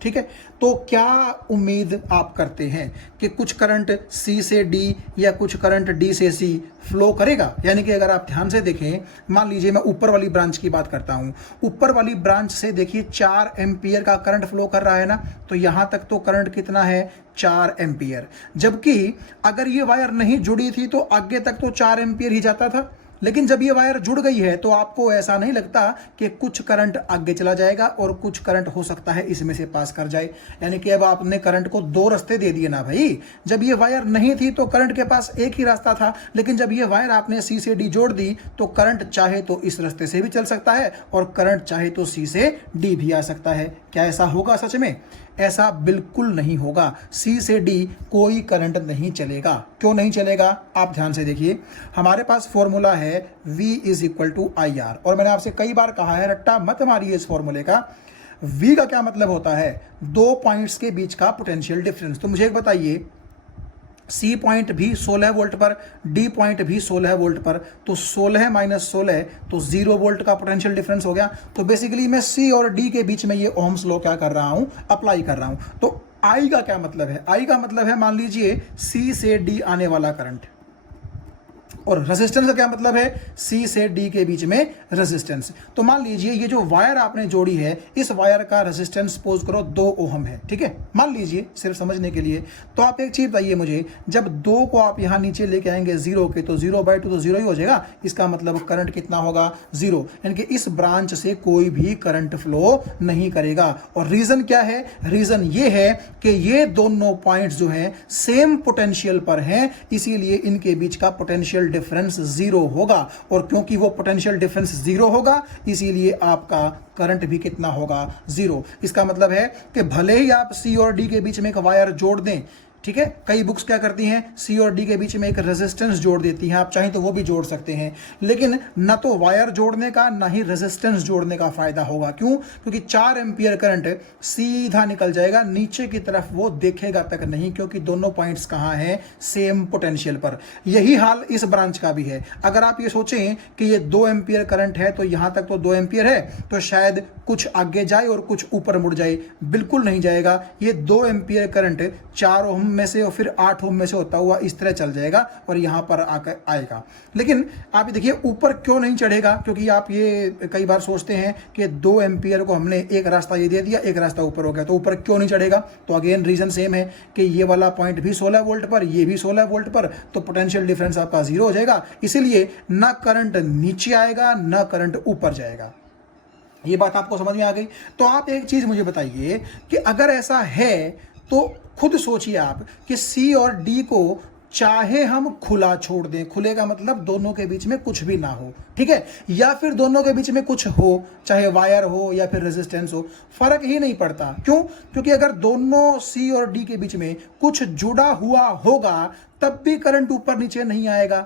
ठीक है, तो क्या उम्मीद आप करते हैं कि कुछ करंट C से D या कुछ करंट D से C फ्लो करेगा? यानी कि अगर आप ध्यान से देखें, मान लीजिए मैं ऊपर वाली ब्रांच की बात करता हूं, ऊपर वाली ब्रांच से देखिए 4 एम्पियर का करंट फ्लो कर रहा है ना, तो यहां तक तो करंट कितना है? 4 एम्पियर। जबकि अगर ये वायर नहीं जुड़ी थी तो आगे तक तो 4 एम्पियर ही जाता था, लेकिन जब ये वायर जुड़ गई है तो आपको ऐसा नहीं लगता कि कुछ करंट आगे चला जाएगा और कुछ करंट हो सकता है इसमें से पास कर जाए। यानी कि अब आपने करंट को 2 रास्ते दे दिए ना भाई। जब ये वायर नहीं थी तो करंट के पास एक ही रास्ता था, लेकिन जब ये वायर आपने C से D जोड़ दी तो करंट चाहे तो इस रास्ते से भी चल सकता है और करंट चाहे तो C से D भी आ सकता है। क्या ऐसा होगा सच में? ऐसा बिल्कुल नहीं होगा। C से D कोई करंट नहीं चलेगा। क्यों नहीं चलेगा? आप ध्यान से देखिए, हमारे पास फॉर्मूला है V is equal to I R, और मैंने आपसे कई बार कहा है रट्टा मत मारिए इस फॉर्मूले का। V का क्या मतलब होता है? 2 पॉइंट्स के बीच का पोटेंशियल डिफरेंस। तो मुझे एक बताइए, C पॉइंट भी 16 वोल्ट पर, D पॉइंट भी 16 वोल्ट पर, तो 16 माइनस 16 तो 0 वोल्ट का पोटेंशियल डिफरेंस हो गया। तो बेसिकली मैं C और D के बीच में ये ओम्स लॉ क्या कर रहा हूं? अप्लाई कर रहा हूं। तो I का क्या मतलब है? I का मतलब है, मान लीजिए C से D आने वाला करंट, और रेजिस्टेंस का क्या मतलब है, सी से डी के बीच में रेजिस्टेंस। तो मान लीजिए ये जो वायर आपने जोड़ी है, इस वायर का रेजिस्टेंस सपोज करो 2 ओम है, ठीक है, मान लीजिए सिर्फ समझने के लिए। तो आप एक चीज बताइए मुझे, जब 2 को आप यहां नीचे लेके आएंगे 0 के, तो 0/2 तो 0 ही हो जाएगा। इसका मतलब करंट कितना होगा, 0, यानी कि इस ब्रांच से कोई भी करंट फ्लो नहीं करेगा। और रीजन क्या है, रीजन ये है कि ये दोनों पॉइंट्स जो हैं सेम पोटेंशियल पर हैं, इसीलिए इनके बीच का पोटेंशियल डिफरेंस 0 होगा। और क्योंकि वो पोटेंशियल डिफरेंस 0 होगा, इसीलिए आपका करंट भी कितना होगा, 0। इसका मतलब है कि भले ही आप सी और डी के बीच में एक वायर जोड़ दें, ठीक है, कई बुक्स क्या करती हैं, सी और डी के बीच में एक रेजिस्टेंस जोड़ देती हैं, आप चाहें तो वो भी जोड़ सकते हैं, लेकिन ना तो वायर जोड़ने का ना ही रेजिस्टेंस जोड़ने का फायदा होगा। क्यों, क्योंकि 4 एम्पियर करंट सीधा निकल जाएगा, नीचे की तरफ वो देखेगा तक नहीं, क्योंकि दोनों पॉइंट्स कहां हैं, सेम पोटेंशियल पर। यही हाल इस ब्रांच का भी है। अगर आप ये सोचें कि ये 2 एम्पियर करंट है, तो यहां तक तो 2 एम्पियर है, तो शायद कुछ आगे जाए और कुछ ऊपर मुड़ जाए, बिल्कुल नहीं जाएगा। ये 2 एम्पियर करंट 4 ओम में से और फिर 8 ओम में से होता हुआ इस तरह चल जाएगा और यहां पर आकर आएगा। लेकिन आप देखिए ऊपर क्यों नहीं चढ़ेगा, क्योंकि आप ये कई बार सोचते हैं कि 2 एम्पियर को हमने एक रास्ता ये दे दिया, एक रास्ता ऊपर हो गया, तो ऊपर क्यों नहीं चढ़ेगा। तो अगेन रीजन सेम है कि ये वाला पॉइंट भी 16 वोल्ट पर, ये भी 16 वोल्ट पर, तो पोटेंशियल डिफरेंस आपका 0 हो जाएगा। इसीलिए ना करंट नीचे आएगा ना करंट ऊपर जाएगा। ये बात आपको समझ में आ गई। तो आप एक चीज मुझे बताइए कि अगर ऐसा है तो खुद सोचिए आप कि सी और डी को चाहे हम खुला छोड़ दें, खुले का मतलब दोनों के बीच में कुछ भी ना हो, ठीक है, या फिर दोनों के बीच में कुछ हो, चाहे वायर हो या फिर रेजिस्टेंस हो, फर्क ही नहीं पड़ता। क्यों, क्योंकि अगर दोनों सी और डी के बीच में कुछ जुड़ा हुआ होगा तब भी करंट ऊपर नीचे नहीं आएगा,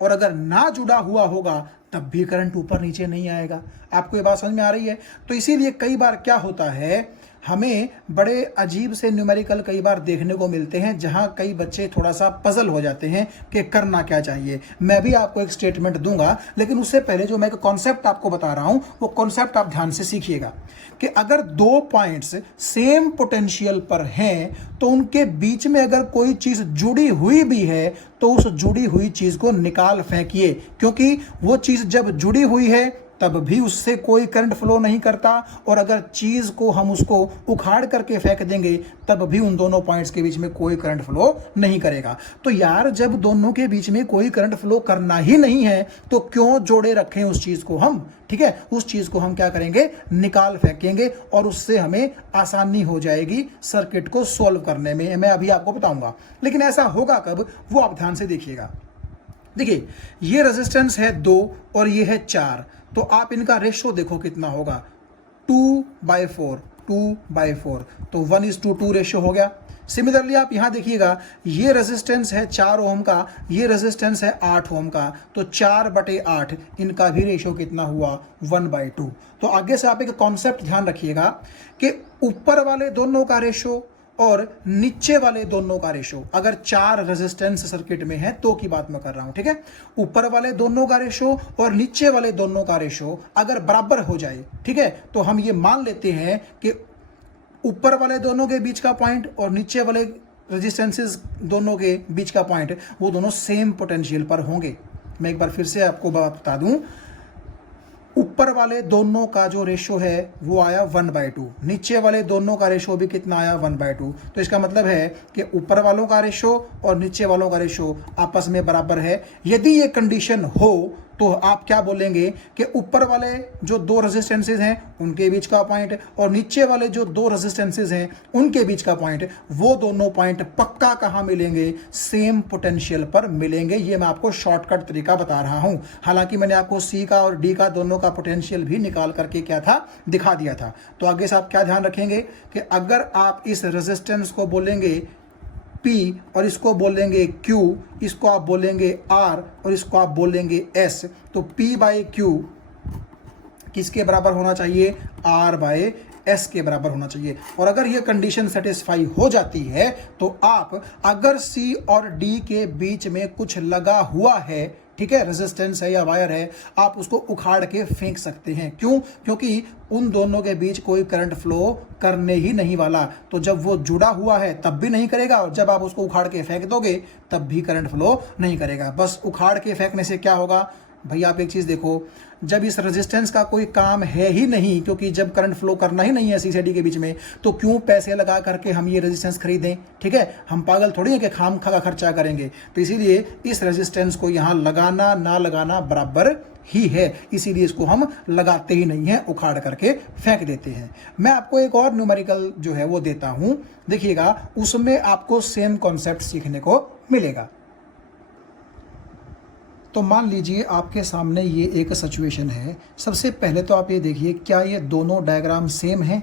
और अगर ना जुड़ा हुआ होगा तब भी करंट ऊपर नीचे नहीं आएगा। आपको ये बात समझ में आ रही है। तो इसीलिए कई बार क्या होता है, हमें बड़े अजीब से न्यूमेरिकल कई बार देखने को मिलते हैं, जहां कई बच्चे थोड़ा सा पजल हो जाते हैं कि करना क्या चाहिए। मैं भी आपको एक स्टेटमेंट दूंगा, लेकिन उससे पहले जो मैं एक कॉन्सेप्ट आपको बता रहा हूं, वो कॉन्सेप्ट आप ध्यान से सीखिएगा कि अगर 2 पॉइंट्स सेम पोटेंशियल पर हैं, तो उनके बीच में अगर कोई चीज जुड़ी हुई भी है, तो उस जुड़ी हुई चीज को निकाल फेंकिए, क्योंकि वो चीज जब जुड़ी हुई है तब भी उससे कोई करंट फ्लो नहीं करता, और अगर चीज को हम उसको उखाड़ करके फेंक देंगे तब भी उन दोनों पॉइंट्स के बीच में कोई करंट फ्लो नहीं करेगा। तो यार जब दोनों के बीच में कोई करंट फ्लो करना ही नहीं है, तो क्यों जोड़े रखें उस चीज को हम, ठीक है, उस चीज को हम क्या करेंगे, निकाल फेंकेंगे, और उससे हमें आसानी हो जाएगी सर्किट को सोल्व करने में। मैं अभी आपको बताऊंगा, लेकिन ऐसा होगा कब, वो आप ध्यान से देखिएगा। देखिए ये रेजिस्टेंस है 2 और ये है 4, तो आप इनका रेशो देखो कितना होगा, 2/4, 2/4, तो 1:2 रेशो हो गया। सिमिलरली आप यहां देखिएगा, ये रेजिस्टेंस है 4 ओम का, ये रेजिस्टेंस है 8 ओम का, तो 4/8, इनका भी रेशो कितना हुआ, 1/2। तो आगे से आप एक कॉन्सेप्ट ध्यान रखिएगा कि ऊपर वाले दोनों का रेशो और नीचे वाले दोनों का रेशो, अगर 4 रेजिस्टेंस सर्किट में है तो की बात मैं कर रहा हूं, ठीक है, ऊपर वाले दोनों का रेशो और नीचे वाले दोनों का रेशो अगर बराबर हो जाए, ठीक है, तो हम ये मान लेते हैं कि ऊपर वाले दोनों के बीच का पॉइंट और नीचे वाले रेजिस्टेंसेस दोनों के बीच का पॉइंट, वो दोनों सेम पोटेंशियल पर होंगे। मैं एक बार फिर से आपको बात बता दूं, ऊपर वाले दोनों का जो रेशो है वो आया 1/2, नीचे वाले दोनों का रेशो भी कितना आया, 1/2। तो इसका मतलब है कि ऊपर वालों का रेशो और नीचे वालों का रेशो आपस में बराबर है। यदि ये कंडीशन हो तो आप क्या बोलेंगे कि ऊपर वाले जो 2 रेजिस्टेंसेज हैं उनके बीच का पॉइंट और नीचे वाले जो 2 रेजिस्टेंसेज हैं उनके बीच का पॉइंट, वो दोनों पॉइंट पक्का कहां मिलेंगे, सेम पोटेंशियल पर मिलेंगे। ये मैं आपको शॉर्टकट तरीका बता रहा हूं। हालांकि मैंने आपको सी का और डी का दोनों का पोटेंशियल भी निकाल करके क्या था, दिखा दिया था। तो आगे से आप क्या ध्यान रखेंगे कि अगर आप इस रेजिस्टेंस को बोलेंगे P और इसको बोलेंगे Q, इसको आप बोलेंगे R और इसको आप बोलेंगे S, तो P/Q किसके बराबर होना चाहिए, R/S के बराबर होना चाहिए। और अगर ये कंडीशन सेटिस्फाई हो जाती है तो आप अगर C और D के बीच में कुछ लगा हुआ है, ठीक है, रेजिस्टेंस है या वायर है, आप उसको उखाड़ के फेंक सकते हैं। क्यों? क्योंकि उन दोनों के बीच कोई करंट फ्लो करने ही नहीं वाला। तो जब वो जुड़ा हुआ है तब भी नहीं करेगा, और जब आप उसको उखाड़ के फेंक दोगे तब भी करंट फ्लो नहीं करेगा। बस उखाड़ के फेंकने से क्या होगा भाई, आप एक चीज़ देखो, जब इस रेजिस्टेंस का कोई काम है ही नहीं, क्योंकि जब करंट फ्लो करना ही नहीं है सी से डी के बीच में, तो क्यों पैसे लगा करके हम ये रेजिस्टेंस खरीदें? ठीक है, हम पागल थोड़ी हैं कि खाम खा का खर्चा करेंगे। तो इसीलिए इस रेजिस्टेंस को यहाँ लगाना ना लगाना बराबर ही है, इसीलिए इसको हम लगाते ही नहीं हैं, उखाड़ करके फेंक देते हैं। मैं आपको एक और न्यूमेरिकल जो है वो देता हूं, देखिएगा, उसमें आपको सेम कॉन्सेप्ट सीखने को मिलेगा। तो मान लीजिए आपके सामने ये एक सिचुएशन है। सबसे पहले तो आप ये देखिए, क्या ये दोनों डायग्राम सेम हैं?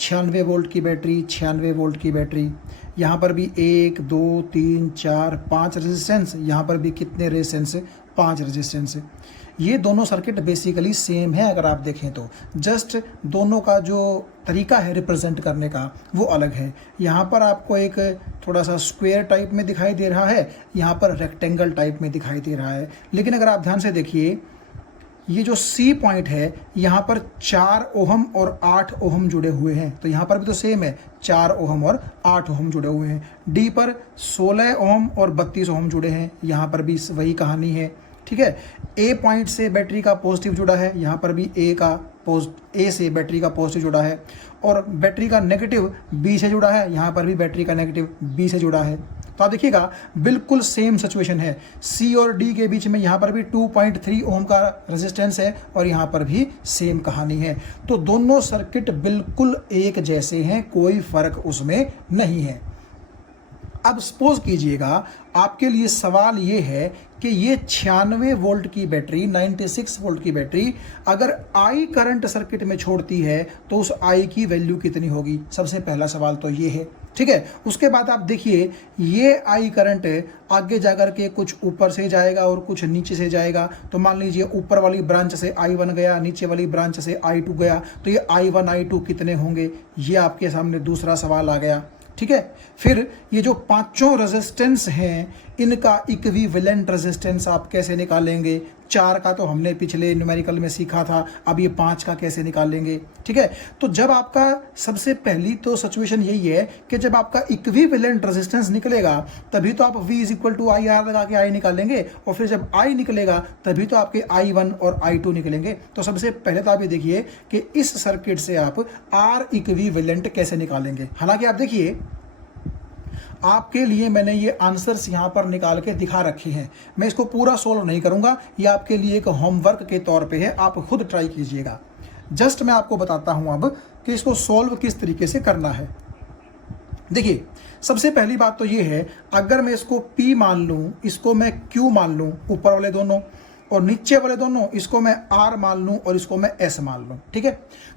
96 वोल्ट की बैटरी, 96 वोल्ट की बैटरी, यहाँ पर भी 1 2 3 4 5 रेजिस्टेंस, यहाँ पर भी कितने रेजिस्टेंस? 5 रेजिस्टेंस। ये दोनों सर्किट बेसिकली सेम है अगर आप देखें तो, जस्ट दोनों का जो तरीका है रिप्रेजेंट करने का वो अलग है। यहाँ पर आपको एक थोड़ा सा स्क्वायर टाइप में दिखाई दे रहा है, यहाँ पर रेक्टेंगल टाइप में दिखाई दे रहा है। लेकिन अगर आप ध्यान से देखिए, ये जो सी पॉइंट है, यहाँ पर 4 ओहम और 8 ओहम जुड़े हुए हैं, तो यहाँ पर भी तो सेम है, 4 ओहम और 8 ओहम जुड़े हुए हैं। डी पर 16 ओहम और 32 ओहम जुड़े हैं, यहाँ पर भी वही कहानी है। ठीक है, ए पॉइंट से बैटरी का पॉजिटिव जुड़ा है, यहाँ पर भी ए से बैटरी का पॉजिटिव जुड़ा है, और बैटरी का नेगेटिव बी से जुड़ा है, यहाँ पर भी बैटरी का नेगेटिव बी से जुड़ा है। तो आप देखिएगा बिल्कुल सेम सिचुएशन है। सी और डी के बीच में यहाँ पर भी 2.3 ओम का रेजिस्टेंस है, और यहाँ पर भी सेम कहानी है। तो दोनों सर्किट बिल्कुल एक जैसे हैं, कोई फर्क उसमें नहीं है। अब सपोज कीजिएगा, आपके लिए सवाल ये है कि ये 96 वोल्ट की बैटरी, 96 वोल्ट की बैटरी अगर आई करंट सर्किट में छोड़ती है तो उस आई की वैल्यू कितनी होगी? सबसे पहला सवाल तो ये है। ठीक है, उसके बाद आप देखिए, ये आई करंट आगे जाकर के कुछ ऊपर से जाएगा और कुछ नीचे से जाएगा। तो मान लीजिए ऊपर वाली ब्रांच से I1 गया, नीचे वाली ब्रांच से I2 गया, तो ये I1 I2 कितने होंगे? ये आपके सामने दूसरा सवाल आ गया। ठीक है, फिर ये जो पांचों रेजिस्टेंस हैं, इनका इक्विवेलेंट रेजिस्टेंस आप कैसे निकालेंगे? 4 का तो हमने पिछले न्यूमेरिकल में सीखा था, अब ये 5 का कैसे निकालेंगे? ठीक है, तो जब आपका सबसे पहली तो सिचुएशन यही है कि जब आपका इक्विवेलेंट रेजिस्टेंस निकलेगा तभी तो आप V = IR लगा के I निकालेंगे, और फिर जब I निकलेगा तभी तो आपके I1 और I2 निकलेंगे। तो सबसे पहले तो आप ये देखिए कि इस सर्किट से आप R इक्विवेलेंट कैसे निकालेंगे। हालांकि आप देखिए, आपके लिए मैंने ये आंसर्स यहाँ पर निकाल के दिखा रखे हैं, मैं इसको पूरा सोल्व नहीं करूँगा, ये आपके लिए एक होमवर्क के तौर पे है, आप खुद ट्राई कीजिएगा। जस्ट मैं आपको बताता हूँ अब कि इसको सोल्व किस तरीके से करना है। देखिए, सबसे पहली बात तो ये है, अगर मैं इसको P मान लूँ, इसको मैं Q मान लूँ, ऊपर वाले दोनों, और नीचे वाले दोनों, इसको मैं R मान लूँ और इसको मैं S मान लूँ। ठीक है,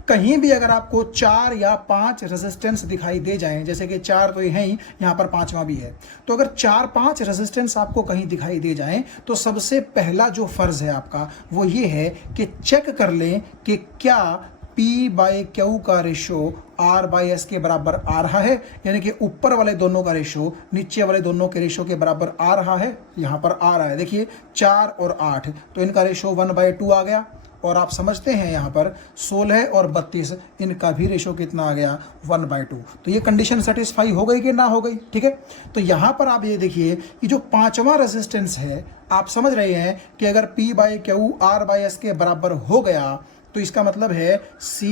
कहीं भी अगर आपको 4 या 5 रेजिस्टेंस दिखाई दे जाएं, जैसे कि 4 तो ये है ही, यहाँ पर 5वां भी है, तो अगर 4-5 रेजिस्टेंस आपको कहीं दिखाई दे जाएं, तो सबसे पहला जो फर्ज है आपका वो ये है कि चेक कर लें कि क्या P/Q का रेशो R/S के बराबर आ रहा है, यानी कि ऊपर वाले दोनों का रेशो नीचे वाले दोनों के रेशो के बराबर आ रहा है। यहाँ पर आ रहा है, देखिए 4 और 8, तो इनका रेशो 1/2 आ गया। और आप समझते हैं यहाँ पर 16 और 32, इनका भी रेशो कितना आ गया? 1/2। तो ये कंडीशन सेटिस्फाई हो गई कि ना हो गई? ठीक है, तो यहाँ पर आप ये देखिए कि जो 5वां रेजिस्टेंस है, आप समझ रहे हैं कि अगर P/Q R/S के बराबर हो गया तो इसका मतलब है C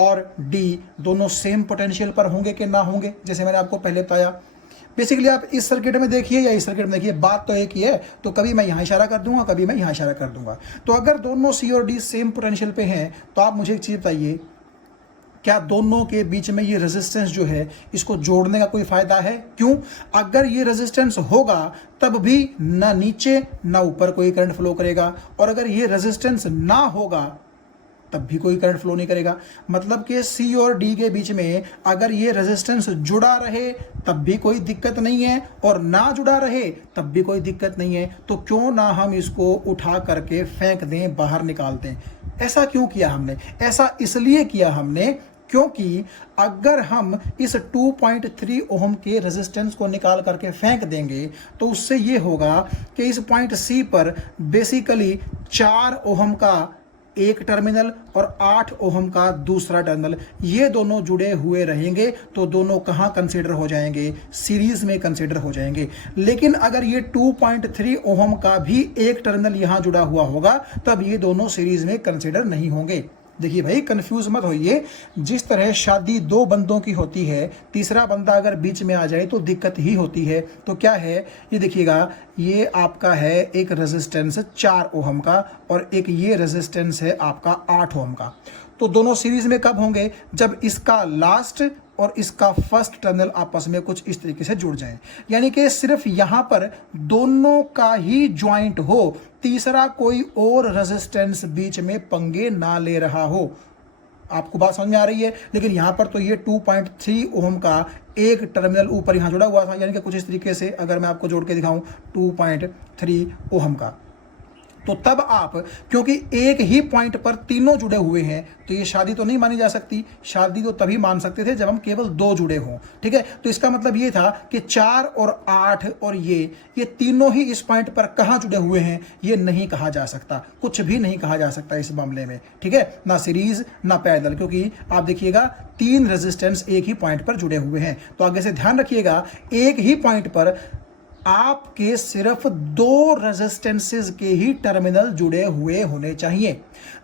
और D दोनों सेम पोटेंशियल पर होंगे कि ना होंगे, जैसे मैंने आपको पहले बताया। बेसिकली आप इस सर्किट में देखिए या इस सर्किट में देखिए, बात तो एक ही है। तो कभी मैं यहाँ इशारा कर दूंगा, कभी मैं यहाँ इशारा कर दूंगा। तो अगर दोनों C और D सेम पोटेंशियल पे हैं, तो आप मुझे एक चीज़ बताइए, क्या दोनों के बीच में ये रेजिस्टेंस जो है इसको जोड़ने का कोई फायदा है? क्यों? अगर ये रेजिस्टेंस होगा तब भी ना नीचे ना ऊपर कोई करंट फ्लो करेगा, और अगर ये रेजिस्टेंस ना होगा तब भी कोई करंट फ्लो नहीं करेगा। मतलब कि C और D के बीच में अगर ये रेजिस्टेंस जुड़ा रहे तब भी कोई दिक्कत नहीं है, और ना जुड़ा रहे तब भी कोई दिक्कत नहीं है। तो क्यों ना हम इसको उठा करके फेंक दें, बाहर निकाल दें। ऐसा क्यों किया हमने? ऐसा इसलिए किया हमने क्योंकि अगर हम इस 2.3 ओम के रेजिस्टेंस को निकाल करके फेंक देंगे तो उससे ये होगा कि इस पॉइंट सी पर बेसिकली 4 ओम का एक टर्मिनल और 8 ओम का दूसरा टर्मिनल, ये दोनों जुड़े हुए रहेंगे तो दोनों कहां कंसीडर हो जाएंगे, सीरीज में कंसीडर हो जाएंगे। लेकिन अगर ये 2.3 ओम का भी एक टर्मिनल यहां जुड़ा हुआ होगा तब ये दोनों सीरीज में कंसीडर नहीं होंगे। देखिए भाई, कंफ्यूज मत होइए। जिस तरह शादी 2 बंदों की होती है, तीसरा बंदा अगर बीच में आ जाए तो दिक्कत ही होती है। तो क्या है, ये देखिएगा, ये आपका है एक रेजिस्टेंस 4 ओम का और एक ये रेजिस्टेंस है आपका 8 ओम का। तो दोनों सीरीज में कब होंगे, जब इसका लास्ट और इसका फर्स्ट टर्मिनल आपस में कुछ इस तरीके से जुड़ जाएं। यानी कि सिर्फ यहां पर दोनों का ही ज्वाइंट हो, तीसरा कोई और रेजिस्टेंस बीच में पंगे ना ले रहा हो। आपको बात समझ में आ रही है। लेकिन यहां पर तो ये 2.3 ओम का एक टर्मिनल ऊपर यहां जुड़ा हुआ था, यानी कि कुछ इस तरीके से अगर मैं आपको जोड़ के दिखाऊं 2.3 ओम का, तो तब आप, क्योंकि एक ही पॉइंट पर तीनों जुड़े हुए हैं, तो ये शादी तो नहीं मानी जा सकती। शादी तो तभी मान सकते थे जब हम केवल 2 जुड़े हों, ठीक है। तो इसका मतलब ये था कि 4 और 8 और ये तीनों ही इस पॉइंट पर कहां जुड़े हुए हैं, ये नहीं कहा जा सकता, कुछ भी नहीं कहा जा सकता इस मामले में, ठीक है। ना सीरीज ना पैरेलल, क्योंकि आप देखिएगा 3 रेजिस्टेंस एक ही पॉइंट पर जुड़े हुए हैं। तो आगे से ध्यान रखिएगा, एक ही पॉइंट पर आपके सिर्फ 2 रेजिस्टेंसेस के ही टर्मिनल जुड़े हुए होने चाहिए।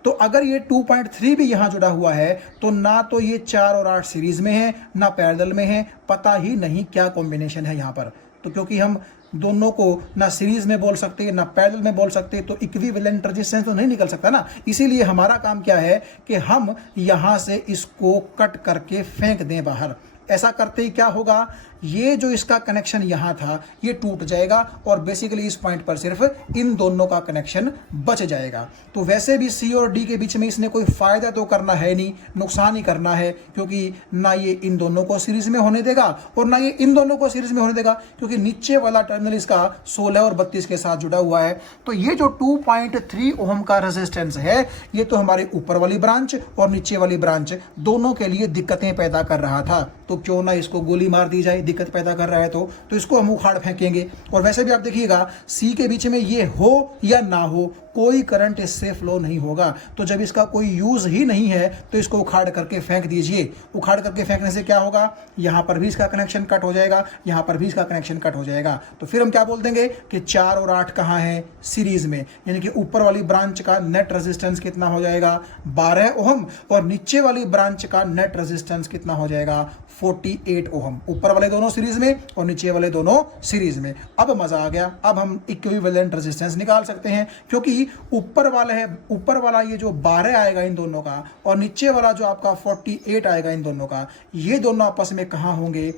तो अगर ये 2.3 भी यहां जुड़ा हुआ है तो ना तो ये 4 और 8 सीरीज में है ना पैरेलल में है, पता ही नहीं क्या कॉम्बिनेशन है यहां पर। तो क्योंकि हम दोनों को ना सीरीज में बोल सकते ना पैरेलल में बोल सकते, तो इक्विवेलेंट रेजिस्टेंस तो नहीं निकल सकता ना। इसीलिए हमारा काम क्या है कि हम यहां से इसको कट करके फेंक दें बाहर। ऐसा करते ही क्या होगा, ये जो इसका कनेक्शन यहां था ये टूट जाएगा और बेसिकली इस पॉइंट पर सिर्फ इन दोनों का कनेक्शन बच जाएगा। तो वैसे भी सी और डी के बीच में इसने कोई फायदा तो करना है नहीं, नुकसान ही करना है, क्योंकि ना ये इन दोनों को सीरीज में होने देगा और ना ये इन दोनों को सीरीज में होने देगा, क्योंकि नीचे वाला टर्मिनल इसका 16 और 32 के साथ जुड़ा हुआ है। तो ये जो 2.3 ओम का रेजिस्टेंस है, ये तो हमारे ऊपर वाली ब्रांच और नीचे वाली ब्रांच दोनों के लिए दिक्कतें पैदा कर रहा था। तो क्यों ना इसको गोली मार दी जाए, दिक्कत पैदा कर रहा है तो इसको हम उखाड़ फेंकेंगे। और वैसे भी आप देखिएगा, सी के बीच में ये हो या ना हो, कोई करंट इससे फ्लो नहीं होगा। तो जब इसका कोई यूज ही नहीं है तो इसको उखाड़ करके फेंक दीजिए। उखाड़ करके फेंकने से क्या होगा, यहां पर भी इसका कनेक्शन कट हो जाएगा, यहां पर भी इसका कनेक्शन कट हो जाएगा। तो फिर हम क्या बोल देंगे कि 4 और 8 कहां है, सीरीज में। यानी कि ऊपर वाली ब्रांच का नेट रेजिस्टेंस कितना हो जाएगा, 12 ओम, और नीचे वाली ब्रांच का नेट रेजिस्टेंस कितना हो जाएगा, 48 ओम। ऊपर वाले दोनों सीरीज में और नीचे वाले दोनों सीरीज में। अब मजा आ गया, अब हम इक्विवेलेंट रेजिस्टेंस निकाल सकते हैं, क्योंकि ऊपर वाला है, ऊपर वाला ये जो 12 आएगा इन दोनों का और नीचे वाला जो आपका 48 आएगा इन दोनों का, ये दोनों आपस में कहां होंगे,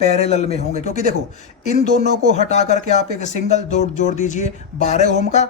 पैरेलल में होंगे। क्योंकि देखो, इन दोनों को हटा करके आप एक सिंगल जोड़ दीजिए 12 ओम का,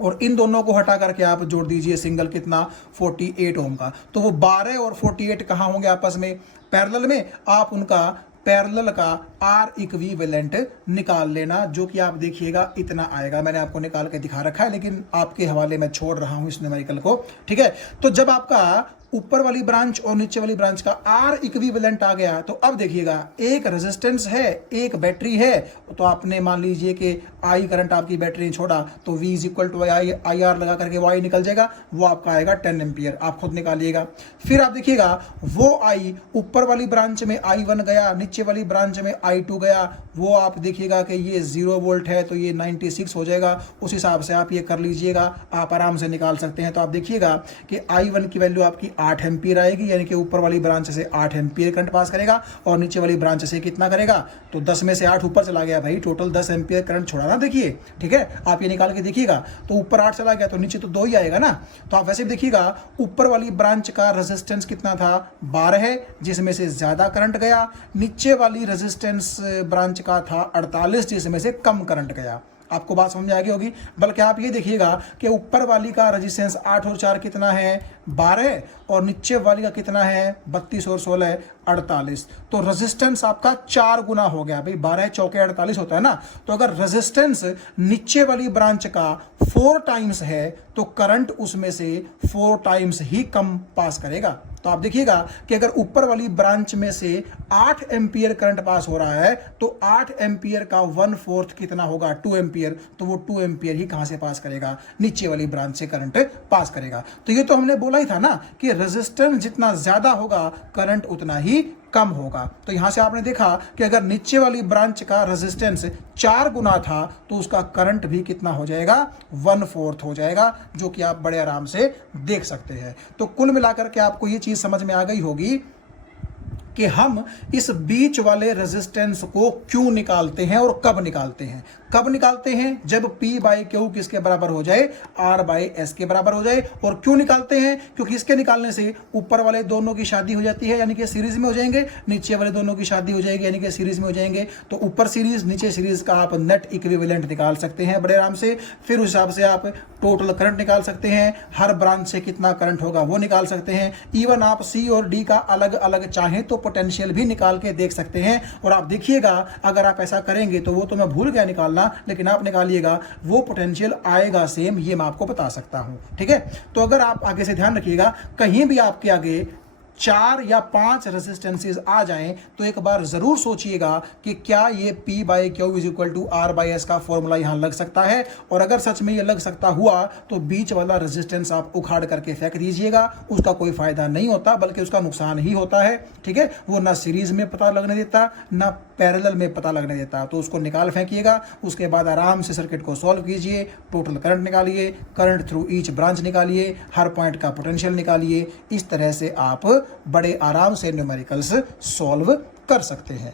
और इन दोनों को हटा करके आप जोड़ दीजिए सिंगल कितना, 48 ओम का। तो वो 12 और 48 कहां होंगे आपस में, पैरेलल में। आप उनका पैरेलल का आर इक्विवेलेंट निकाल लेना, जो कि आप देखिएगा इतना आएगा। मैंने आपको निकाल के दिखा रखा है, लेकिन आपके हवाले में छोड़ रहा हूं इस न्यूमेरिकल को, ठीक है। तो जब आपका ऊपर वाली ब्रांच और नीचे वाली ब्रांच का आर इक्विवेलेंट आ गया, तो अब देखिएगा, एक रेजिस्टेंस है, एक बैटरी है। तो आपने मान लीजिए कि आई करंट आपकी बैटरी ने छोड़ा, तो V is equal to I R लगा करके वाई निकल जाएगा, वो आपका आएगा 10 एम्पियर। आप खुद निकालिएगा। फिर आप देखिएगा, वो आई ऊपर वाली ब्रांच में I1 गया, नीचे वाली ब्रांच में I2 गया, वो आप देखिएगा कि ये 0 वोल्ट है तो ये 96 हो जाएगा। उस हिसाब से आप ये कर लीजिएगा, आप आराम से निकाल सकते हैं। तो आप देखिएगा कि I1 की वैल्यू आपकी 8 एम्पियर आएगी, यानी कि ऊपर वाली ब्रांच से 8 एम्पियर करंट पास करेगा और नीचे वाली ब्रांच से कितना करेगा, तो 10 में से 8 ऊपर चला गया भाई, टोटल 10 एम्पियर करंट छोड़ा ना, देखिए, ठीक है। आप ये निकाल के देखिएगा, तो ऊपर 8 चला गया तो नीचे तो 2 ही आएगा ना। तो आप वैसे भी देखिएगा, ऊपर वाली ब्रांच का रेजिस्टेंस कितना था, 12 है, जिसमें से ज्यादा करंट गया। नीचे वाली रेजिस्टेंस ब्रांच का था 48, जिसमें से कम करंट गया। आपको बात समझ में आ गई होगी। बल्कि आप ये देखिएगा कि ऊपर वाली का रेजिस्टेंस 8 और 4 कितना है, 12, और नीचे वाली का कितना है, 32 और 16 48। तो रेजिस्टेंस आपका 4 गुना हो गया भाई, 12 चौके 48 होता है ना। तो अगर रेजिस्टेंस नीचे वाली ब्रांच का 4 टाइम्स है तो करंट उसमें से 4 टाइम्स ही कम पास करेगा। तो आप देखिएगा कि अगर ऊपर वाली ब्रांच में से 8 एम्पियर करंट पास हो रहा है तो 8 एम्पियर का 1/4 कितना होगा, 2 एम्पियर। तो वो 2 एम्पियर ही कहां से पास करेगा, नीचे वाली ब्रांच से करंट पास करेगा। तो ये तो हमने बोला ही था ना कि रेजिस्टेंस जितना ज्यादा होगा करंट उतना ही कम होगा। तो यहां से आपने देखा कि अगर नीचे वाली ब्रांच का रेजिस्टेंस 4 गुना था तो उसका करंट भी कितना हो जाएगा, 1/4 हो जाएगा, जो कि आप बड़े आराम से देख सकते हैं। तो कुल मिलाकर के आपको ये चीज समझ में आ गई होगी कि हम इस बीच वाले रेजिस्टेंस को क्यों निकालते हैं और कब निकालते हैं। कब निकालते हैं, जब P बाई Q किसके बराबर हो जाए, R बाई S के बराबर हो जाए। और क्यों निकालते हैं, क्योंकि इसके निकालने से ऊपर वाले दोनों की शादी हो जाती है, यानी कि सीरीज में हो जाएंगे, नीचे वाले दोनों की शादी हो जाएगी, यानी कि सीरीज में हो जाएंगे। तो ऊपर सीरीज नीचे सीरीज का आप नेट इक्विवेलेंट निकाल सकते हैं बड़े आराम से। फिर उस हिसाब से आप टोटल करंट निकाल सकते हैं, हर ब्रांच से कितना करंट होगा वो निकाल सकते हैं। इवन आप C और D का अलग अलग चाहें तो पोटेंशियल भी निकाल के देख सकते हैं। और आप देखिएगा अगर आप ऐसा करेंगे तो वो तो मैं भूल गया निकालना, लेकिन आप निकालिएगा वो पोटेंशियल आएगा सेम, ये मैं आपको बता सकता हूं। ठीक है, तो अगर आप आगे से ध्यान रखिएगा कहीं भी आपके आगे 4 या 5 रेजिस्टेंसेज आ जाएं तो एक बार जरूर सोचिएगा कि क्या ये P by Q is equal to R by S का फॉर्मूला यहां लग सकता है। और अगर सच में ये लग सकता हुआ तो बीच वाला रेजिस्टेंस आप उखाड़ करके फेंक दीजिएगा, उसका कोई फायदा नहीं होता बल्कि उसका नुकसान ही होता है। ठीक है, वो ना सीरीज में पता लगने देता ना पैरेलल में पता लगने देता, तो उसको निकाल फेंकिएगा। उसके बाद आराम से सर्किट को सॉल्व कीजिए, टोटल करंट निकालिए, करंट थ्रू ईच ब्रांच निकालिए, हर पॉइंट का पोटेंशियल निकालिए। इस तरह से आप बड़े आराम से न्यूमेरिकल्स सॉल्व कर सकते हैं।